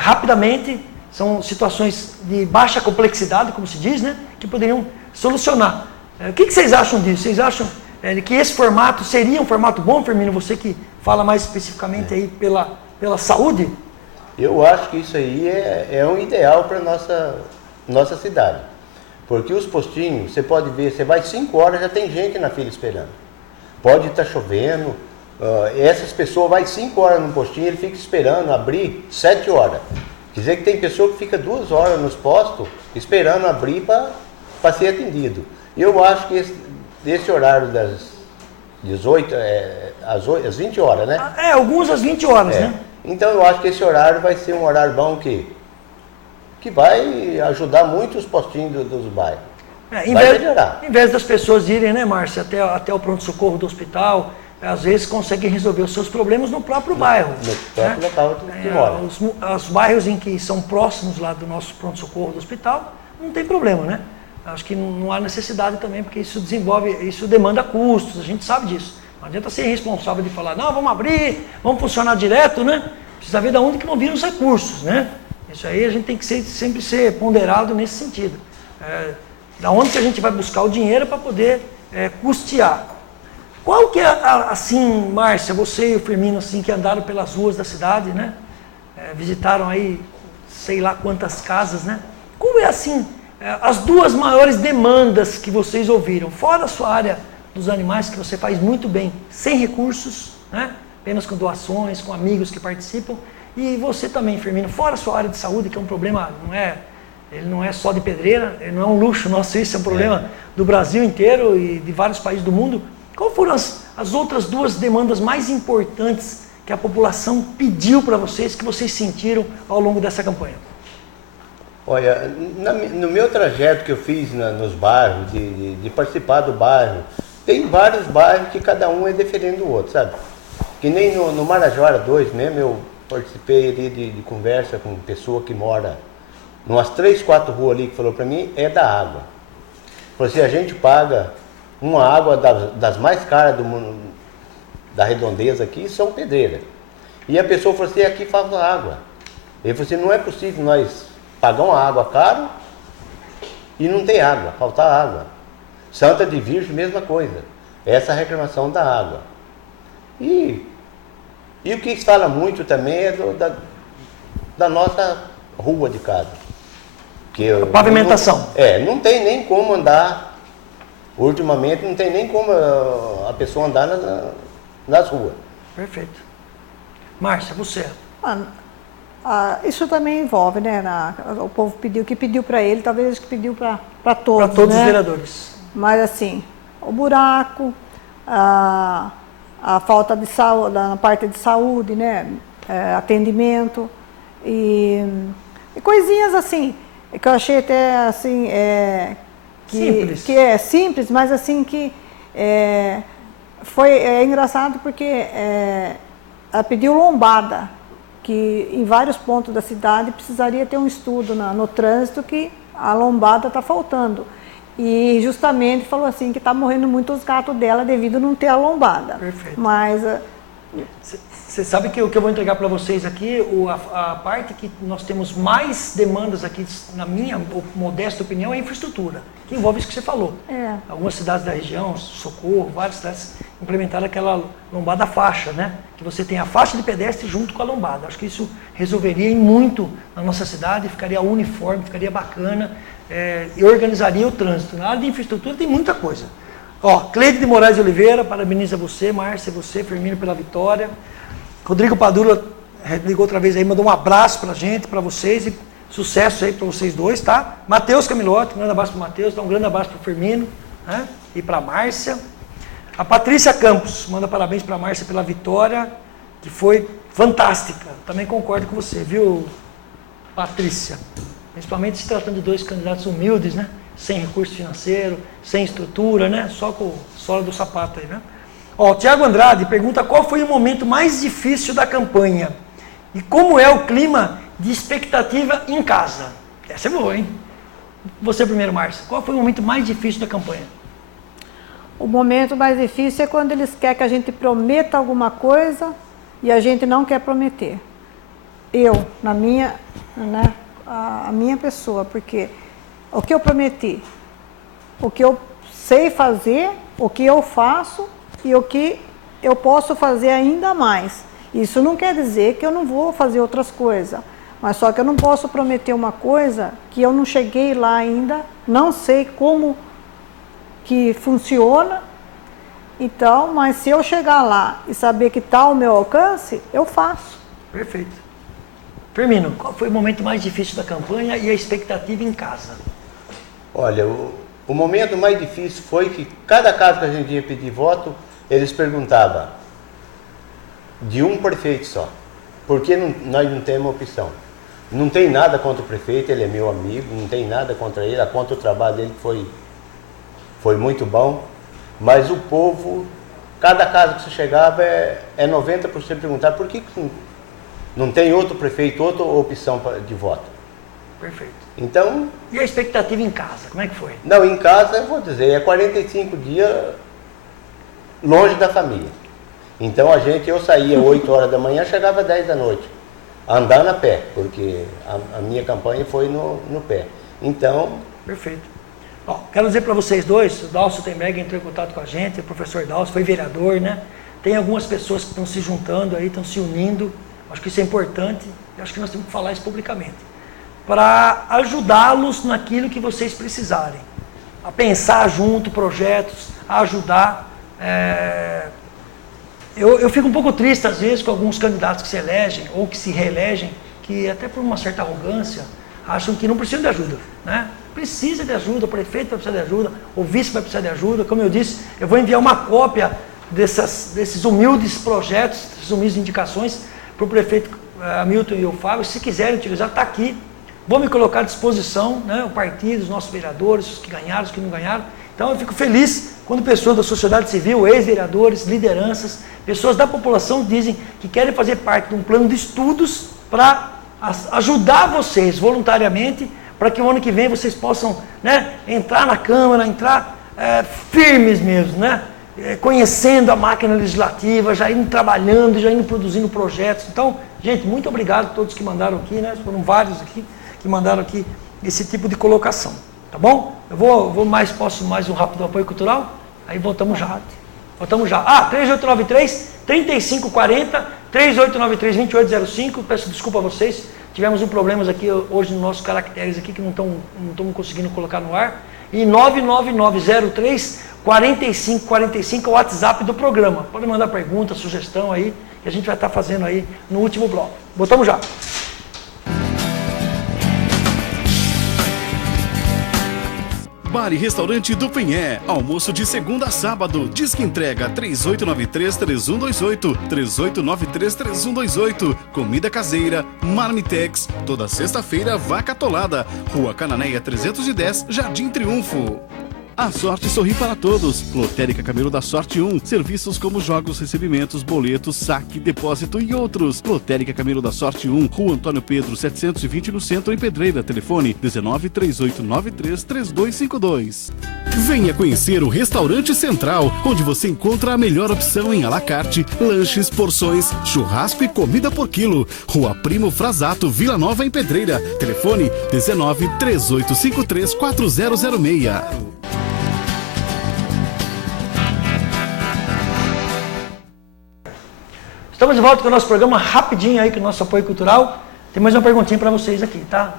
rapidamente, são situações de baixa complexidade, como se diz, né, que poderiam solucionar. O que vocês acham disso? Vocês acham que esse formato seria um formato bom, Firmino? Você que fala mais especificamente aí pela saúde? Eu acho que isso aí é um ideal para nossa cidade. Porque os postinhos, você pode ver, você vai 5 horas, já tem gente na fila esperando. Pode estar chovendo, essas pessoas vai 5 horas no postinho, ele fica esperando abrir 7 horas. Quer dizer que tem pessoa que fica 2 horas nos postos esperando abrir para ser atendido. Eu acho que esse horário das 18 às 20 horas, né? Alguns às 20 horas, né? Então eu acho que esse horário vai ser um horário bom que vai ajudar muito os postinhos dos bairros. Em vez das pessoas irem, né, Márcia, até o pronto-socorro do hospital, às vezes conseguem resolver os seus problemas no próprio bairro. No próprio local que mora. Os bairros em que são próximos lá do nosso pronto-socorro do hospital, não tem problema, né? acho que não há necessidade também, porque isso demanda custos, a gente sabe disso. Não adianta ser irresponsável de falar, não, vamos abrir, vamos funcionar direto, né? Precisa ver de onde que vão vir os recursos, né? Isso aí a gente tem que sempre ser ponderado nesse sentido. Da onde que a gente vai buscar o dinheiro para poder custear. Qual que é, assim, Márcia, você e o Firmino, assim, que andaram pelas ruas da cidade, né? Visitaram aí, sei lá quantas casas, né? Qual é, assim, as duas maiores demandas que vocês ouviram? Fora a sua área dos animais, que você faz muito bem, sem recursos, né? Apenas com doações, com amigos que participam. E você também, Firmino, fora a sua área de saúde, que é um problema, ele não é só de Pedreira, ele não é um luxo nosso, isso é um problema do Brasil inteiro e de vários países do mundo. Qual foram as outras duas demandas mais importantes que a população pediu para vocês, que vocês sentiram ao longo dessa campanha? Olha, no meu trajeto que eu fiz nos bairros, de participar do bairro, tem vários bairros que cada um é diferente do outro, sabe? Que nem no Marajoara 2 mesmo, eu participei ali de conversa com pessoa que mora umas 3, 4 ruas ali, que falou para mim, é da água. Falou assim, a gente paga uma água das mais caras do mundo, da redondeza aqui, São Pedreira. E a pessoa falou assim, aqui falta água. Ele falou assim, não é possível nós pagar uma água cara e não ter água, faltar água. Santa de Virgem, mesma coisa. Essa é a reclamação da água. E o que se fala muito também é da nossa rua de casa. A pavimentação. Não tem nem como andar, ultimamente não tem nem como a pessoa andar nas ruas. Perfeito. Márcia, você? Isso também envolve, né? O povo pediu para ele, talvez que pediu para todos. Para todos, né? Os vereadores. Mas assim, o buraco, a falta de saúde, na parte de saúde, né? Atendimento e coisinhas assim, que eu achei até assim, simples. Que é simples, mas assim que foi engraçado porque ela pediu lombada, que em vários pontos da cidade precisaria ter um estudo no trânsito que a lombada está faltando. E justamente falou assim que está morrendo muito os gatos dela devido a não ter a lombada. Perfeito. Mas você sabe que o que eu vou entregar para vocês aqui, a parte que nós temos mais demandas aqui, na minha modesta opinião, é a infraestrutura, que envolve isso que você falou. Algumas cidades da região, Socorro, várias cidades implementaram aquela lombada faixa, né? Que você tem a faixa de pedestre junto com a lombada. Acho que isso resolveria muito na nossa cidade, ficaria uniforme, ficaria bacana e organizaria o trânsito. Na área de infraestrutura tem muita coisa. Cleide de Moraes de Oliveira, parabeniza você, Márcia, você, Firmino, pela vitória. Rodrigo Padula ligou outra vez aí, mandou um abraço pra gente, pra vocês, e sucesso aí pra vocês dois, tá? Matheus Camilotti, um grande abraço pro Matheus, dá um grande abraço pro Firmino, né? E pra Márcia. A Patrícia Campos, manda parabéns pra Márcia pela vitória, que foi fantástica. Também concordo com você, viu, Patrícia? Principalmente se tratando de dois candidatos humildes, né? Sem recurso financeiro, sem estrutura, né? Só com o solo do sapato aí, né? O Tiago Andrade pergunta qual foi o momento mais difícil da campanha e como é o clima de expectativa em casa. Essa é boa, hein? Você primeiro, Márcia. Qual foi o momento mais difícil da campanha? O momento mais difícil é quando eles querem que a gente prometa alguma coisa e a gente não quer prometer. A minha pessoa, porque o que eu prometi, o que eu sei fazer, o que eu faço e o que eu posso fazer ainda mais. Isso não quer dizer que eu não vou fazer outras coisas, mas só que eu não posso prometer uma coisa que eu não cheguei lá ainda, não sei como que funciona. Então, mas se eu chegar lá e saber que está ao meu alcance, eu faço. Perfeito. Firmino, qual foi o momento mais difícil da campanha e a expectativa em casa? Olha, o momento mais difícil foi que cada caso que a gente ia pedir voto, eles perguntavam de um prefeito só. Por que nós não temos opção? Não tem nada contra o prefeito, ele é meu amigo, não tem nada contra ele, contra o trabalho dele foi muito bom. Mas o povo, cada caso que você chegava, 90% perguntar por que não tem outro prefeito, outra opção de voto. Perfeito. Então... E a expectativa em casa, como é que foi? Não, em casa, eu vou dizer, é 45 dias longe da família. Então eu saía 8 horas da manhã, chegava 10 da noite, andando a pé, porque a minha campanha foi no pé. Então... Perfeito. Bom, quero dizer para vocês dois, o Dalcio Tenberg entrou em contato com a gente, o professor Dalcio foi vereador, né? Tem algumas pessoas que estão se juntando aí, estão se unindo, acho que isso é importante, e acho que nós temos que falar isso publicamente, para ajudá-los naquilo que vocês precisarem, a pensar junto projetos, a ajudar. Eu fico um pouco triste às vezes com alguns candidatos que se elegem ou que se reelegem, que até por uma certa arrogância acham que não precisam de ajuda, né? Precisa de ajuda, o prefeito vai precisar de ajuda, o vice vai precisar de ajuda. Como eu disse, eu vou enviar uma cópia desses humildes projetos, dessas humildes indicações para o prefeito Hamilton e o Fábio. Se quiserem utilizar, está aqui. Vou me colocar à disposição, né, o partido, os nossos vereadores, os que ganharam, os que não ganharam. Então eu fico feliz quando pessoas da sociedade civil, ex-vereadores, lideranças, pessoas da população dizem que querem fazer parte de um plano de estudos para ajudar vocês voluntariamente, para que o ano que vem vocês possam, né, entrar na Câmara, entrar firmes mesmo, né, conhecendo a máquina legislativa, já indo trabalhando, já indo produzindo projetos. Então, gente, muito obrigado a todos que mandaram aqui, né, foram vários aqui que mandaram aqui esse tipo de colocação, tá bom? Eu posso mais um rápido apoio cultural? Aí voltamos já. Voltamos já. 3893-3540, 3893-2805, peço desculpa a vocês, tivemos um problemas aqui hoje nos nossos caracteres aqui que não estamos conseguindo colocar no ar. E 99903-4545 é o WhatsApp do programa. Pode mandar pergunta, sugestão aí, que a gente vai estar fazendo aí no último bloco. Voltamos já. Bar e Restaurante do Penhé. Almoço de segunda a sábado. Disque entrega 3893-3128, 3893-3128. Comida caseira, Marmitex. Toda sexta-feira, vaca atolada. Rua Cananéia 310, Jardim Triunfo. A sorte sorri para todos. Lotérica Camelo da Sorte 1. Serviços como jogos, recebimentos, boletos, saque, depósito e outros. Lotérica Camelo da Sorte 1. Rua Antônio Pedro 720 no centro, em Pedreira. Telefone 193893-3252. Venha conhecer o Restaurante Central, onde você encontra a melhor opção em à la carte, lanches, porções, churrasco e comida por quilo. Rua Primo Frasato, Vila Nova, em Pedreira. Telefone 193853-4006. Estamos de volta com o nosso programa, rapidinho aí com o nosso apoio cultural. Tem mais uma perguntinha para vocês aqui, tá?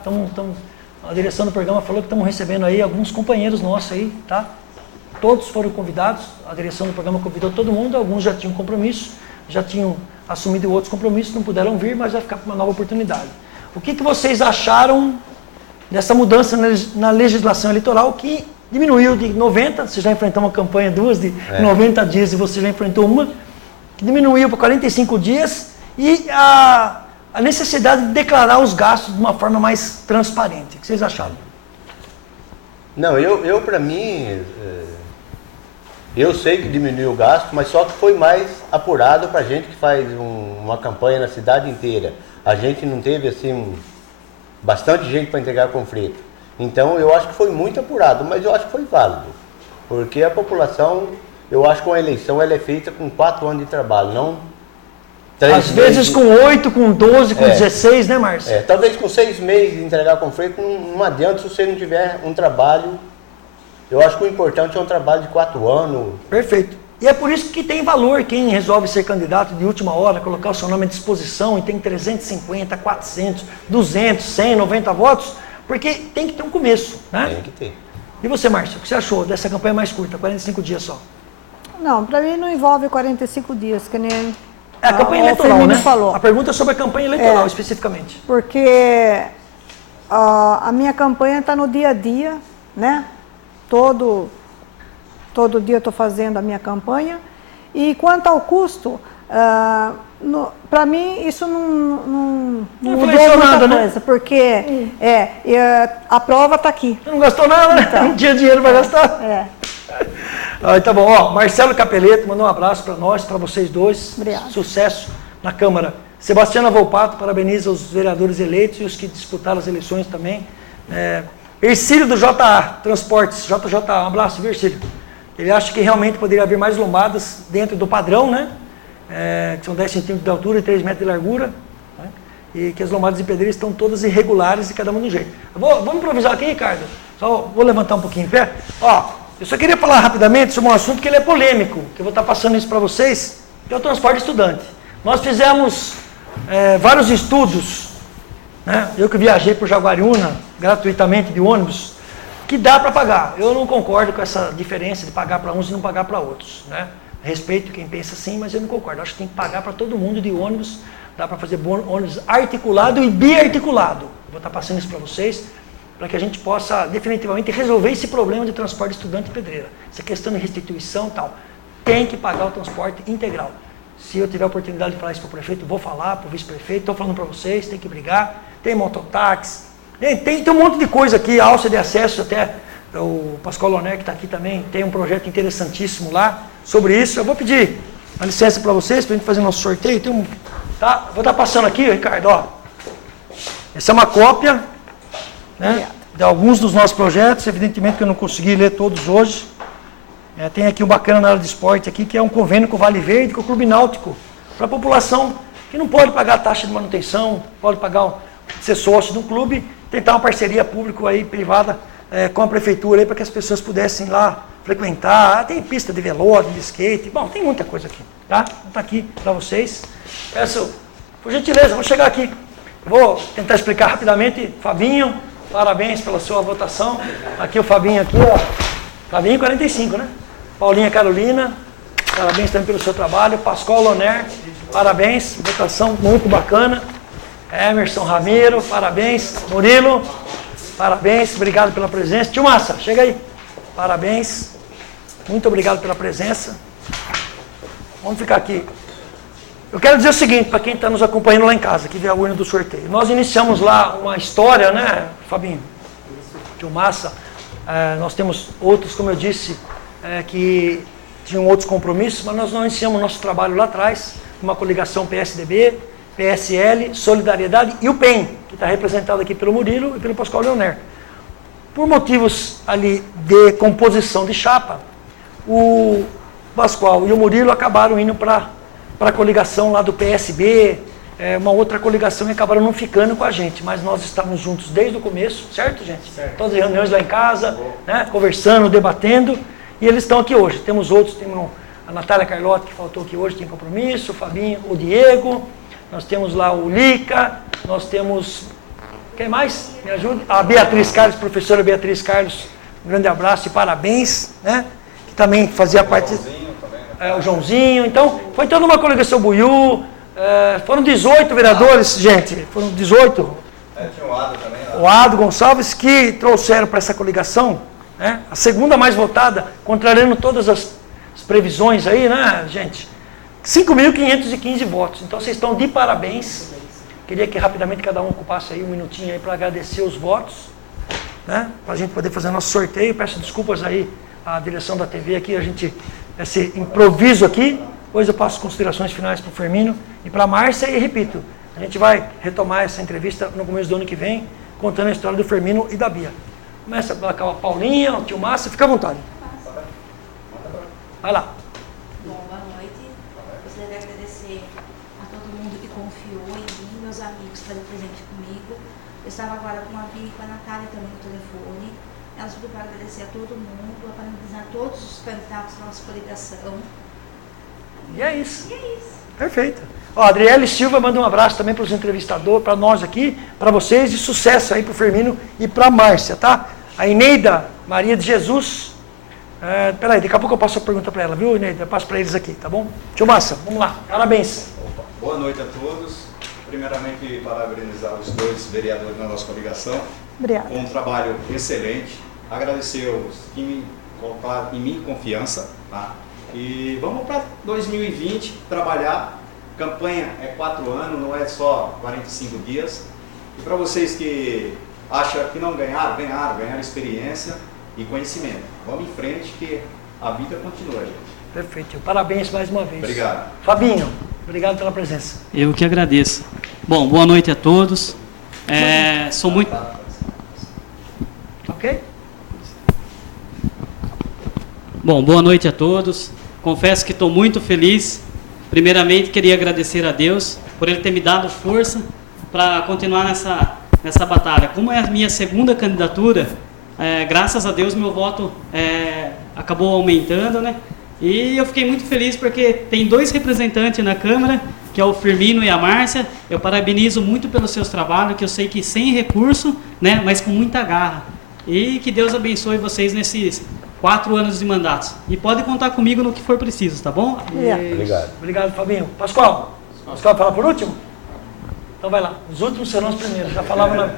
A direção do programa falou que estamos recebendo aí alguns companheiros nossos aí, tá? Todos foram convidados, a direção do programa convidou todo mundo, alguns já tinham compromisso, já tinham assumido outros compromissos, não puderam vir, mas vai ficar para uma nova oportunidade. O que vocês acharam dessa mudança na legislação eleitoral que diminuiu de 90, você já enfrentou uma campanha duas de 90 dias e você já enfrentou uma, que diminuiu para 45 dias, e a necessidade de declarar os gastos de uma forma mais transparente. O que vocês acharam? Não, eu para mim, eu sei que diminuiu o gasto, mas só que foi mais apurado para a gente que faz uma campanha na cidade inteira. A gente não teve assim bastante gente para entregar conflito. Então eu acho que foi muito apurado, mas eu acho que foi válido, porque a população... Eu acho que uma eleição ela é feita com 4 anos de trabalho, não 3 meses. Às vezes com 8, com 12, com 16, né, Márcio? Talvez com 6 meses de entregar conflito, não adianta se você não tiver um trabalho. Eu acho que o importante é um trabalho de 4 anos. Perfeito. E é por isso que tem valor quem resolve ser candidato de última hora, colocar o seu nome à disposição e tem 350, 400, 200, 100, 90 votos, porque tem que ter um começo, né? Tem que ter. E você, Márcio, o que você achou dessa campanha mais curta, 45 dias só? Não, para mim não envolve 45 dias, que nem a campanha eleitoral, né? Falou. A pergunta é sobre a campanha eleitoral, especificamente. Porque a minha campanha está no dia a dia, né? Todo dia eu estou fazendo a minha campanha. E quanto ao custo, para mim isso não mudou muita nada, coisa, né? Porque a prova está aqui. Você não gastou nada, né? Então, não tinha dinheiro para gastar? Tá bom, Marcelo Capeleto mandou um abraço para nós, para vocês dois. Obrigado. Sucesso na Câmara Sebastiana Volpato parabeniza os vereadores eleitos e os que disputaram as eleições também. Ercílio do JA Transportes, JJA, um abraço, Ercílio. Ele acha que realmente poderia haver mais lombadas dentro do padrão, né? Que são 10 centímetros de altura e 3 metros de largura. Né? E que as lombadas de pedreira estão todas irregulares e cada uma de um jeito. Vamos improvisar aqui, Ricardo? Só vou levantar um pouquinho em pé. Eu só queria falar rapidamente sobre um assunto que ele é polêmico, que eu vou estar passando isso para vocês, que é o transporte estudante. Nós fizemos vários estudos, né? Eu que viajei por Jaguariúna, gratuitamente de ônibus, que dá para pagar. Eu não concordo com essa diferença de pagar para uns e não pagar para outros. Né? Respeito quem pensa assim, mas eu não concordo. Acho que tem que pagar para todo mundo de ônibus. Dá para fazer ônibus articulado e biarticulado. Vou estar passando isso para vocês, para que a gente possa definitivamente resolver esse problema de transporte estudante e pedreira. Essa questão de restituição e tal. Tem que pagar o transporte integral. Se eu tiver a oportunidade de falar isso para o prefeito, vou falar para o vice-prefeito. Estou falando para vocês, tem que brigar. Tem mototáxi. Tem um monte de coisa aqui, a alça de acesso, até o Pascoal Loner, que está aqui também, tem um projeto interessantíssimo lá sobre isso. Eu vou pedir a licença para vocês, para a gente fazer nosso sorteio. Vou estar passando aqui, Ricardo, ó. Essa é uma cópia, né, de alguns dos nossos projetos, evidentemente que eu não consegui ler todos hoje. Tem aqui um bacana na área de esporte, aqui, que é um convênio com o Vale Verde, com o Clube Náutico, para a população que não pode pagar a taxa de manutenção, pode pagar ser sócio do clube, tentar uma parceria público aí, privada, com a prefeitura, para que as pessoas pudessem lá frequentar. Tem pista de velódromo, de skate, bom, tem muita coisa aqui, tá? Está aqui para vocês. Peço, por gentileza, vou chegar aqui. Vou tentar explicar rapidamente. Fabinho, parabéns pela sua votação. Aqui o Fabinho, aqui, ó. Fabinho 45, né? Paulinha Carolina, parabéns também pelo seu trabalho. Pascoal Loner, parabéns, votação muito bacana. Emerson Ramiro, parabéns. Murilo, parabéns, obrigado pela presença. Tio Massa, chega aí. Parabéns, muito obrigado pela presença. Vamos ficar aqui. Eu quero dizer o seguinte, para quem está nos acompanhando lá em casa, que vê a urna do sorteio. Nós iniciamos lá uma história, né, Fabinho? Tio Massa. Nós temos outros, como eu disse, que tinham outros compromissos, mas nós não iniciamos nosso trabalho lá atrás, uma coligação PSDB, PSL, Solidariedade e o PEN, que está representado aqui pelo Murilo e pelo Pascoal Leoner. Por motivos ali de composição de chapa, o Pascoal e o Murilo acabaram indo para a coligação lá do PSB, uma outra coligação, e acabaram não ficando com a gente, mas nós estamos juntos desde o começo, certo, gente? Certo. Todas as reuniões lá em casa, né, conversando, debatendo, e eles estão aqui hoje. Temos outros, temos a Natália Carlotti, que faltou aqui hoje, tem compromisso, o Fabinho, o Diego, nós temos lá o Lica, nós temos, quem mais? Me ajude? A Beatriz Carlos, professora Beatriz Carlos, um grande abraço e parabéns, né? Que também fazia parte... o Joãozinho, então, foi toda uma coligação Buiú, foram 18 vereadores, gente, foram 18. Tinha o Ado também. O Ado Gonçalves, que trouxeram para essa coligação, né, a segunda mais votada, contrariando todas as previsões aí, né, gente? 5.515 votos. Então, vocês estão de parabéns. Queria que rapidamente cada um ocupasse aí um minutinho aí para agradecer os votos, né, para a gente poder fazer nosso sorteio. Peço desculpas aí à direção da TV aqui, a gente, esse improviso aqui. Depois eu passo considerações finais para o Firmino e para a Márcia e repito, a gente vai retomar essa entrevista no começo do ano que vem, contando a história do Firmino e da Bia. Começa pela Paulinha, o tio Márcio, fica à vontade. Vai lá. Bom, boa noite. Gostaria de agradecer a todo mundo que confiou em mim, meus amigos que estavam presentes comigo. Eu estava agora com a Bia e com a Natália também no telefone. Elas pediram para agradecer a todo mundo, parabenizar todos os candidatos da nossa coligação. E é isso. E é isso. Perfeito. Ó, a Adriele Silva manda um abraço também para os entrevistadores, para nós aqui, para vocês, e sucesso aí para o Firmino e para a Márcia, tá? A Ineida Maria de Jesus. Peraí, daqui a pouco eu passo a pergunta para ela, viu, Ineida? Eu passo para eles aqui, tá bom? Tio Massa, vamos lá. Parabéns. Opa. Boa noite a todos. Primeiramente, parabenizar os dois vereadores da nossa coligação. Obrigada. Um trabalho excelente. Agradecer os que me colocaram em mim confiança, tá? E vamos para 2020 trabalhar. Campanha é 4 anos, não é só 45 dias. E para vocês que acham que não ganharam experiência e conhecimento. Vamos em frente que a vida continua, gente. Perfeito. Parabéns mais uma vez. Obrigado. Fabinho, obrigado pela presença. Eu que agradeço. Bom, boa noite a todos. Sou muito... Ok? Bom, boa noite a todos. Confesso que estou muito feliz. Primeiramente, queria agradecer a Deus por Ele ter me dado força para continuar nessa batalha. Como é a minha segunda candidatura, graças a Deus meu voto acabou aumentando, né? E eu fiquei muito feliz porque tem 2 representantes na Câmara, que é o Firmino e a Márcia. Eu parabenizo muito pelos seus trabalhos, que eu sei que sem recurso, né, mas com muita garra. E que Deus abençoe vocês nesses 4 anos de mandatos. E pode contar comigo no que for preciso, tá bom? Obrigado. Obrigado, Fabinho. Pascoal fala por último? Então vai lá. Os últimos serão os primeiros. Já falava na...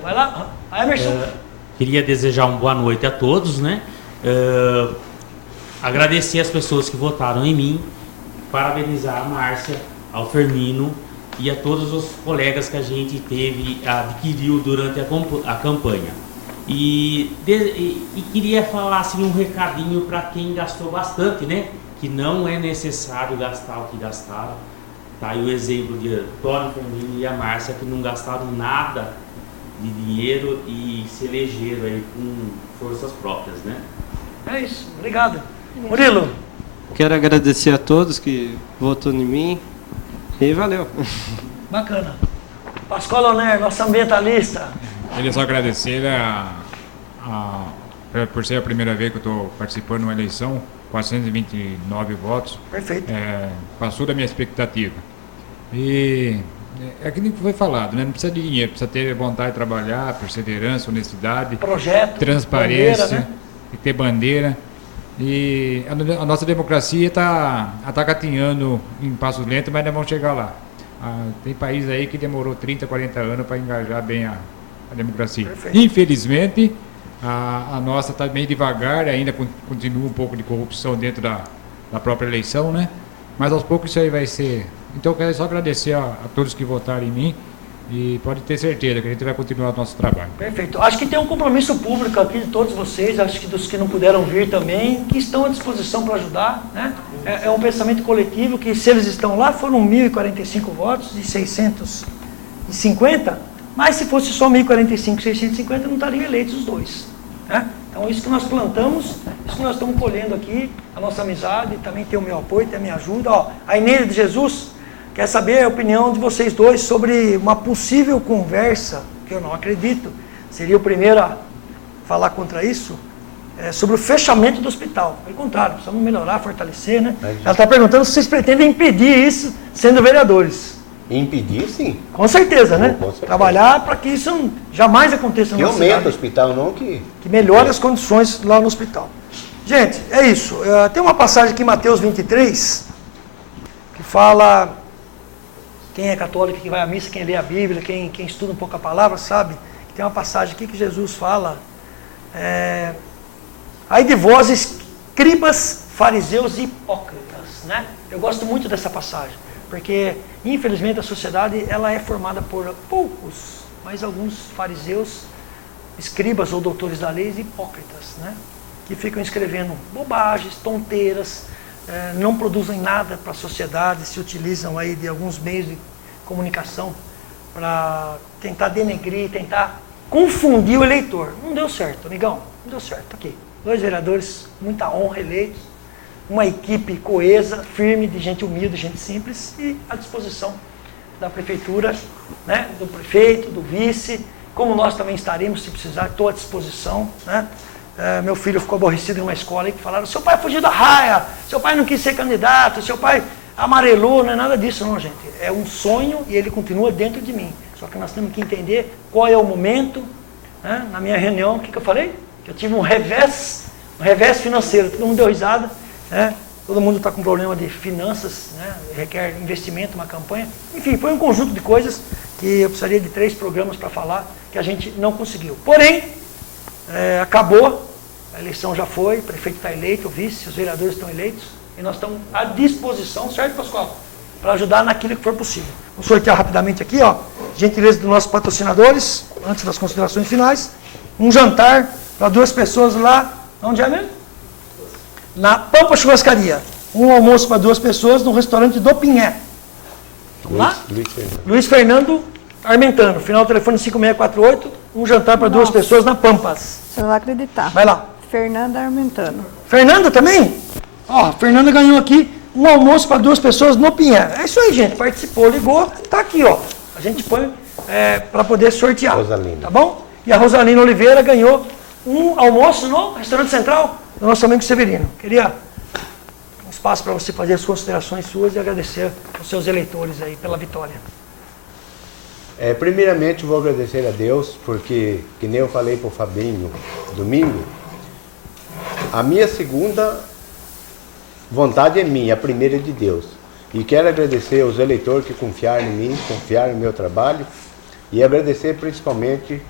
Vai lá. Emerson. Queria desejar uma boa noite a todos, né? Agradecer as pessoas que votaram em mim, parabenizar a Márcia, ao Firmino e a todos os colegas que a gente adquiriu durante a campanha. E queria falar assim, um recadinho para quem gastou bastante, né? Que não é necessário gastar o que gastaram. Tá aí o exemplo de Antônio, Firmino e a Márcia, que não gastaram nada de dinheiro e se elegeram aí com forças próprias, né? É isso. Obrigado. Murilo. Quero agradecer a todos que votou em mim e valeu. Bacana. Pascoal Loner, nosso ambientalista. Queria só agradecer por ser a primeira vez que eu estou participando de uma eleição, 429 votos. Perfeito. Passou da minha expectativa. E é que nem foi falado, né? Não precisa de dinheiro, precisa ter vontade de trabalhar, perseverança, honestidade, projeto, transparência, bandeira, né? Tem que ter bandeira. E a nossa democracia está gatinhando em passos lentos, mas nós vamos chegar lá. Tem país aí que demorou 30, 40 anos para engajar bem a democracia. Perfeito. Infelizmente, a nossa está meio devagar, ainda continua um pouco de corrupção dentro da própria eleição, né? Mas aos poucos isso aí vai ser... Então eu quero só agradecer a todos que votaram em mim e pode ter certeza que a gente vai continuar o nosso trabalho. Perfeito. Acho que tem um compromisso público aqui de todos vocês, acho que dos que não puderam vir também, que estão à disposição para ajudar, né? É um pensamento coletivo que, se eles estão lá, foram 1.045 votos de 650, mas se fosse só 1.045, 650, não estariam eleitos os dois, né? Então, isso que nós plantamos, isso que nós estamos colhendo aqui, a nossa amizade, também tem o meu apoio, tem a minha ajuda. Ó, a Inês de Jesus quer saber a opinião de vocês dois sobre uma possível conversa, que eu não acredito, seria o primeiro a falar contra isso, sobre o fechamento do hospital. Pelo contrário, precisamos melhorar, fortalecer, né? Ela está perguntando se vocês pretendem impedir isso sendo vereadores. Impedir, sim. Com certeza, né? Com certeza. Trabalhar para que isso jamais aconteça na nossa cidade. Que aumente o hospital, não que... Que melhore as condições lá no hospital. Gente, é isso. Tem uma passagem aqui em Mateus 23, que fala... Quem é católico, que vai à missa, quem lê a Bíblia, quem estuda um pouco a palavra, sabe que tem uma passagem aqui que Jesus fala... Aí de vós, escribas, fariseus e hipócritas, né? Eu gosto muito dessa passagem, porque, infelizmente, a sociedade ela é formada por poucos, mas alguns fariseus, escribas ou doutores da lei, hipócritas, né? Que ficam escrevendo bobagens, tonteiras, não produzem nada para a sociedade, se utilizam aí de alguns meios de comunicação para tentar denegrir, tentar confundir o eleitor. Não deu certo, amigão, não deu certo. Aqui, 2 vereadores, muita honra eleitos, uma equipe coesa, firme, de gente humilde, gente simples e à disposição da prefeitura, né, do prefeito, do vice, como nós também estaremos, se precisar, estou à disposição, né? Meu filho ficou aborrecido em uma escola aí que falaram, seu pai fugiu da raia, seu pai não quis ser candidato, seu pai amarelou, não é nada disso não, gente. É um sonho e ele continua dentro de mim. Só que nós temos que entender qual é o momento, né? Na minha reunião, o que eu falei? Eu tive um revés financeiro, todo mundo deu risada, né? Todo mundo está com problema de finanças, né? Requer investimento, uma campanha. Enfim, foi um conjunto de coisas que eu precisaria de 3 programas para falar, que a gente não conseguiu. Porém, acabou, a eleição já foi, o prefeito está eleito, o vice, os vereadores estão eleitos, e nós estamos à disposição, certo, Pascoal? Para ajudar naquilo que for possível. Vou sortear rapidamente aqui, ó, gentileza dos nossos patrocinadores, antes das considerações finais, um jantar para 2 pessoas lá, onde é mesmo? na Pampa Churrascaria. Um almoço para 2 pessoas no restaurante do Pinhé. Vamos lá? Luiz Fernando Armentano. Final do telefone 5648. Um jantar para 2 pessoas na Pampas. Você não vai acreditar. Vai lá. Fernanda Armentano. Fernanda também? Ó, Fernanda ganhou aqui um almoço para 2 pessoas no Pinhé. É isso aí, gente. Participou, ligou. Tá aqui, ó. A gente põe para poder sortear. Rosalina. Tá bom? E a Rosalina Oliveira ganhou um almoço no Restaurante Central do nosso amigo Severino. Queria um espaço para você fazer as considerações suas e agradecer aos seus eleitores aí pela vitória. Primeiramente, vou agradecer a Deus, porque, que nem eu falei para o Fabinho domingo, a minha segunda vontade é minha, a primeira é de Deus. E quero agradecer aos eleitores que confiaram em mim, confiaram no meu trabalho, e agradecer principalmente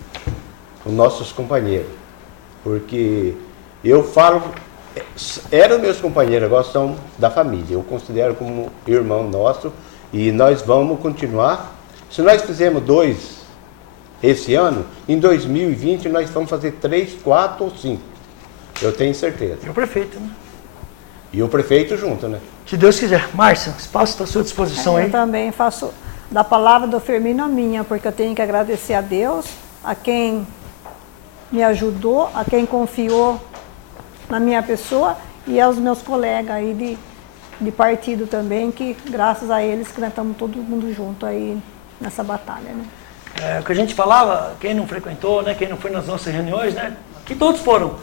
os nossos companheiros. Porque eu falo, eram meus companheiros, agora são da família. Eu considero como irmão nosso e nós vamos continuar. Se nós fizemos 2 esse ano, em 2020 nós vamos fazer 3, 4 ou 5. Eu tenho certeza. E o prefeito, né? E o prefeito junto, né? Se Deus quiser. Márcia, o espaço está à sua disposição aí. Eu também faço da palavra do Firmino a minha, porque eu tenho que agradecer a Deus, a quem me ajudou, a quem confiou na minha pessoa e aos meus colegas aí de partido também, que graças a eles que nós estamos todo mundo junto aí nessa batalha, né? O que a gente falava, quem não frequentou, né, quem não foi nas nossas reuniões, né, que todos foram.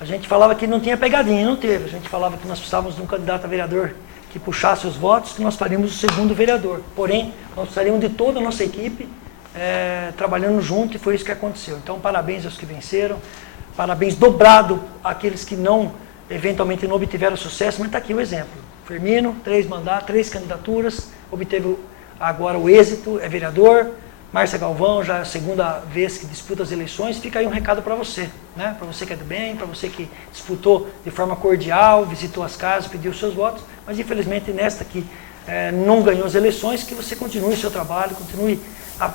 A gente falava que não tinha pegadinha, não teve. A gente falava que nós precisávamos de um candidato a vereador que puxasse os votos, que nós faríamos o segundo vereador. Porém, nós precisaríamos de toda a nossa equipe trabalhando junto, e foi isso que aconteceu. Então, parabéns aos que venceram, parabéns dobrado àqueles que não, eventualmente não obtiveram sucesso, mas está aqui o exemplo. Firmino, 3 mandatos, 3 candidaturas, obteve agora o êxito, é vereador. Márcia Galvão, já é a segunda vez que disputa as eleições. Fica aí um recado para você, né? Para você que é do bem, para você que disputou de forma cordial, visitou as casas, pediu seus votos, mas infelizmente nesta que não ganhou as eleições, que você continue o seu trabalho, continue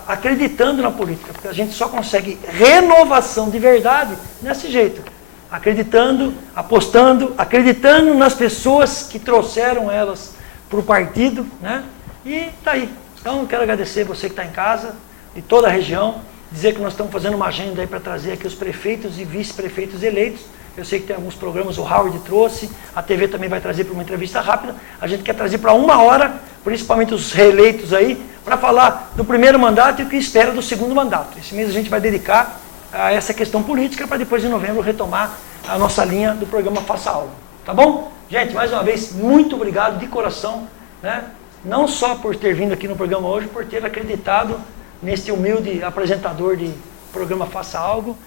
acreditando na política, porque a gente só consegue renovação de verdade desse jeito, acreditando, apostando, acreditando nas pessoas que trouxeram elas para o partido, né? E tá aí. Então, eu quero agradecer você que está em casa, de toda a região, dizer que nós estamos fazendo uma agenda aí para trazer aqui os prefeitos e vice-prefeitos eleitos. Eu sei que tem alguns programas, o Howard trouxe, a TV também vai trazer para uma entrevista rápida. A gente quer trazer para 1 hora, principalmente os reeleitos aí, para falar do primeiro mandato e o que espera do segundo mandato. Esse mês a gente vai dedicar a essa questão política para depois de novembro retomar a nossa linha do programa Faça Algo. Tá bom? Gente, mais uma vez, muito obrigado de coração, né? Não só por ter vindo aqui no programa hoje, por ter acreditado neste humilde apresentador de programa Faça Algo,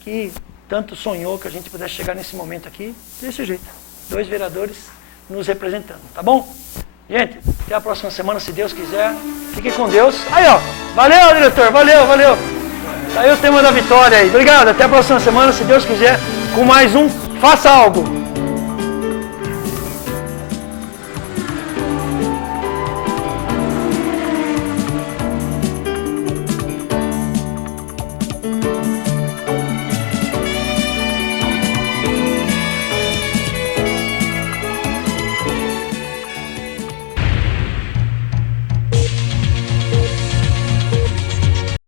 que tanto sonhou que a gente pudesse chegar nesse momento aqui, desse jeito. 2 vereadores nos representando, tá bom? Gente, até a próxima semana, se Deus quiser. Fique com Deus. Aí, ó. Valeu, diretor. Valeu, valeu. Tá aí o tema da vitória aí. Obrigado. Até a próxima semana, se Deus quiser, com mais um Faça Algo.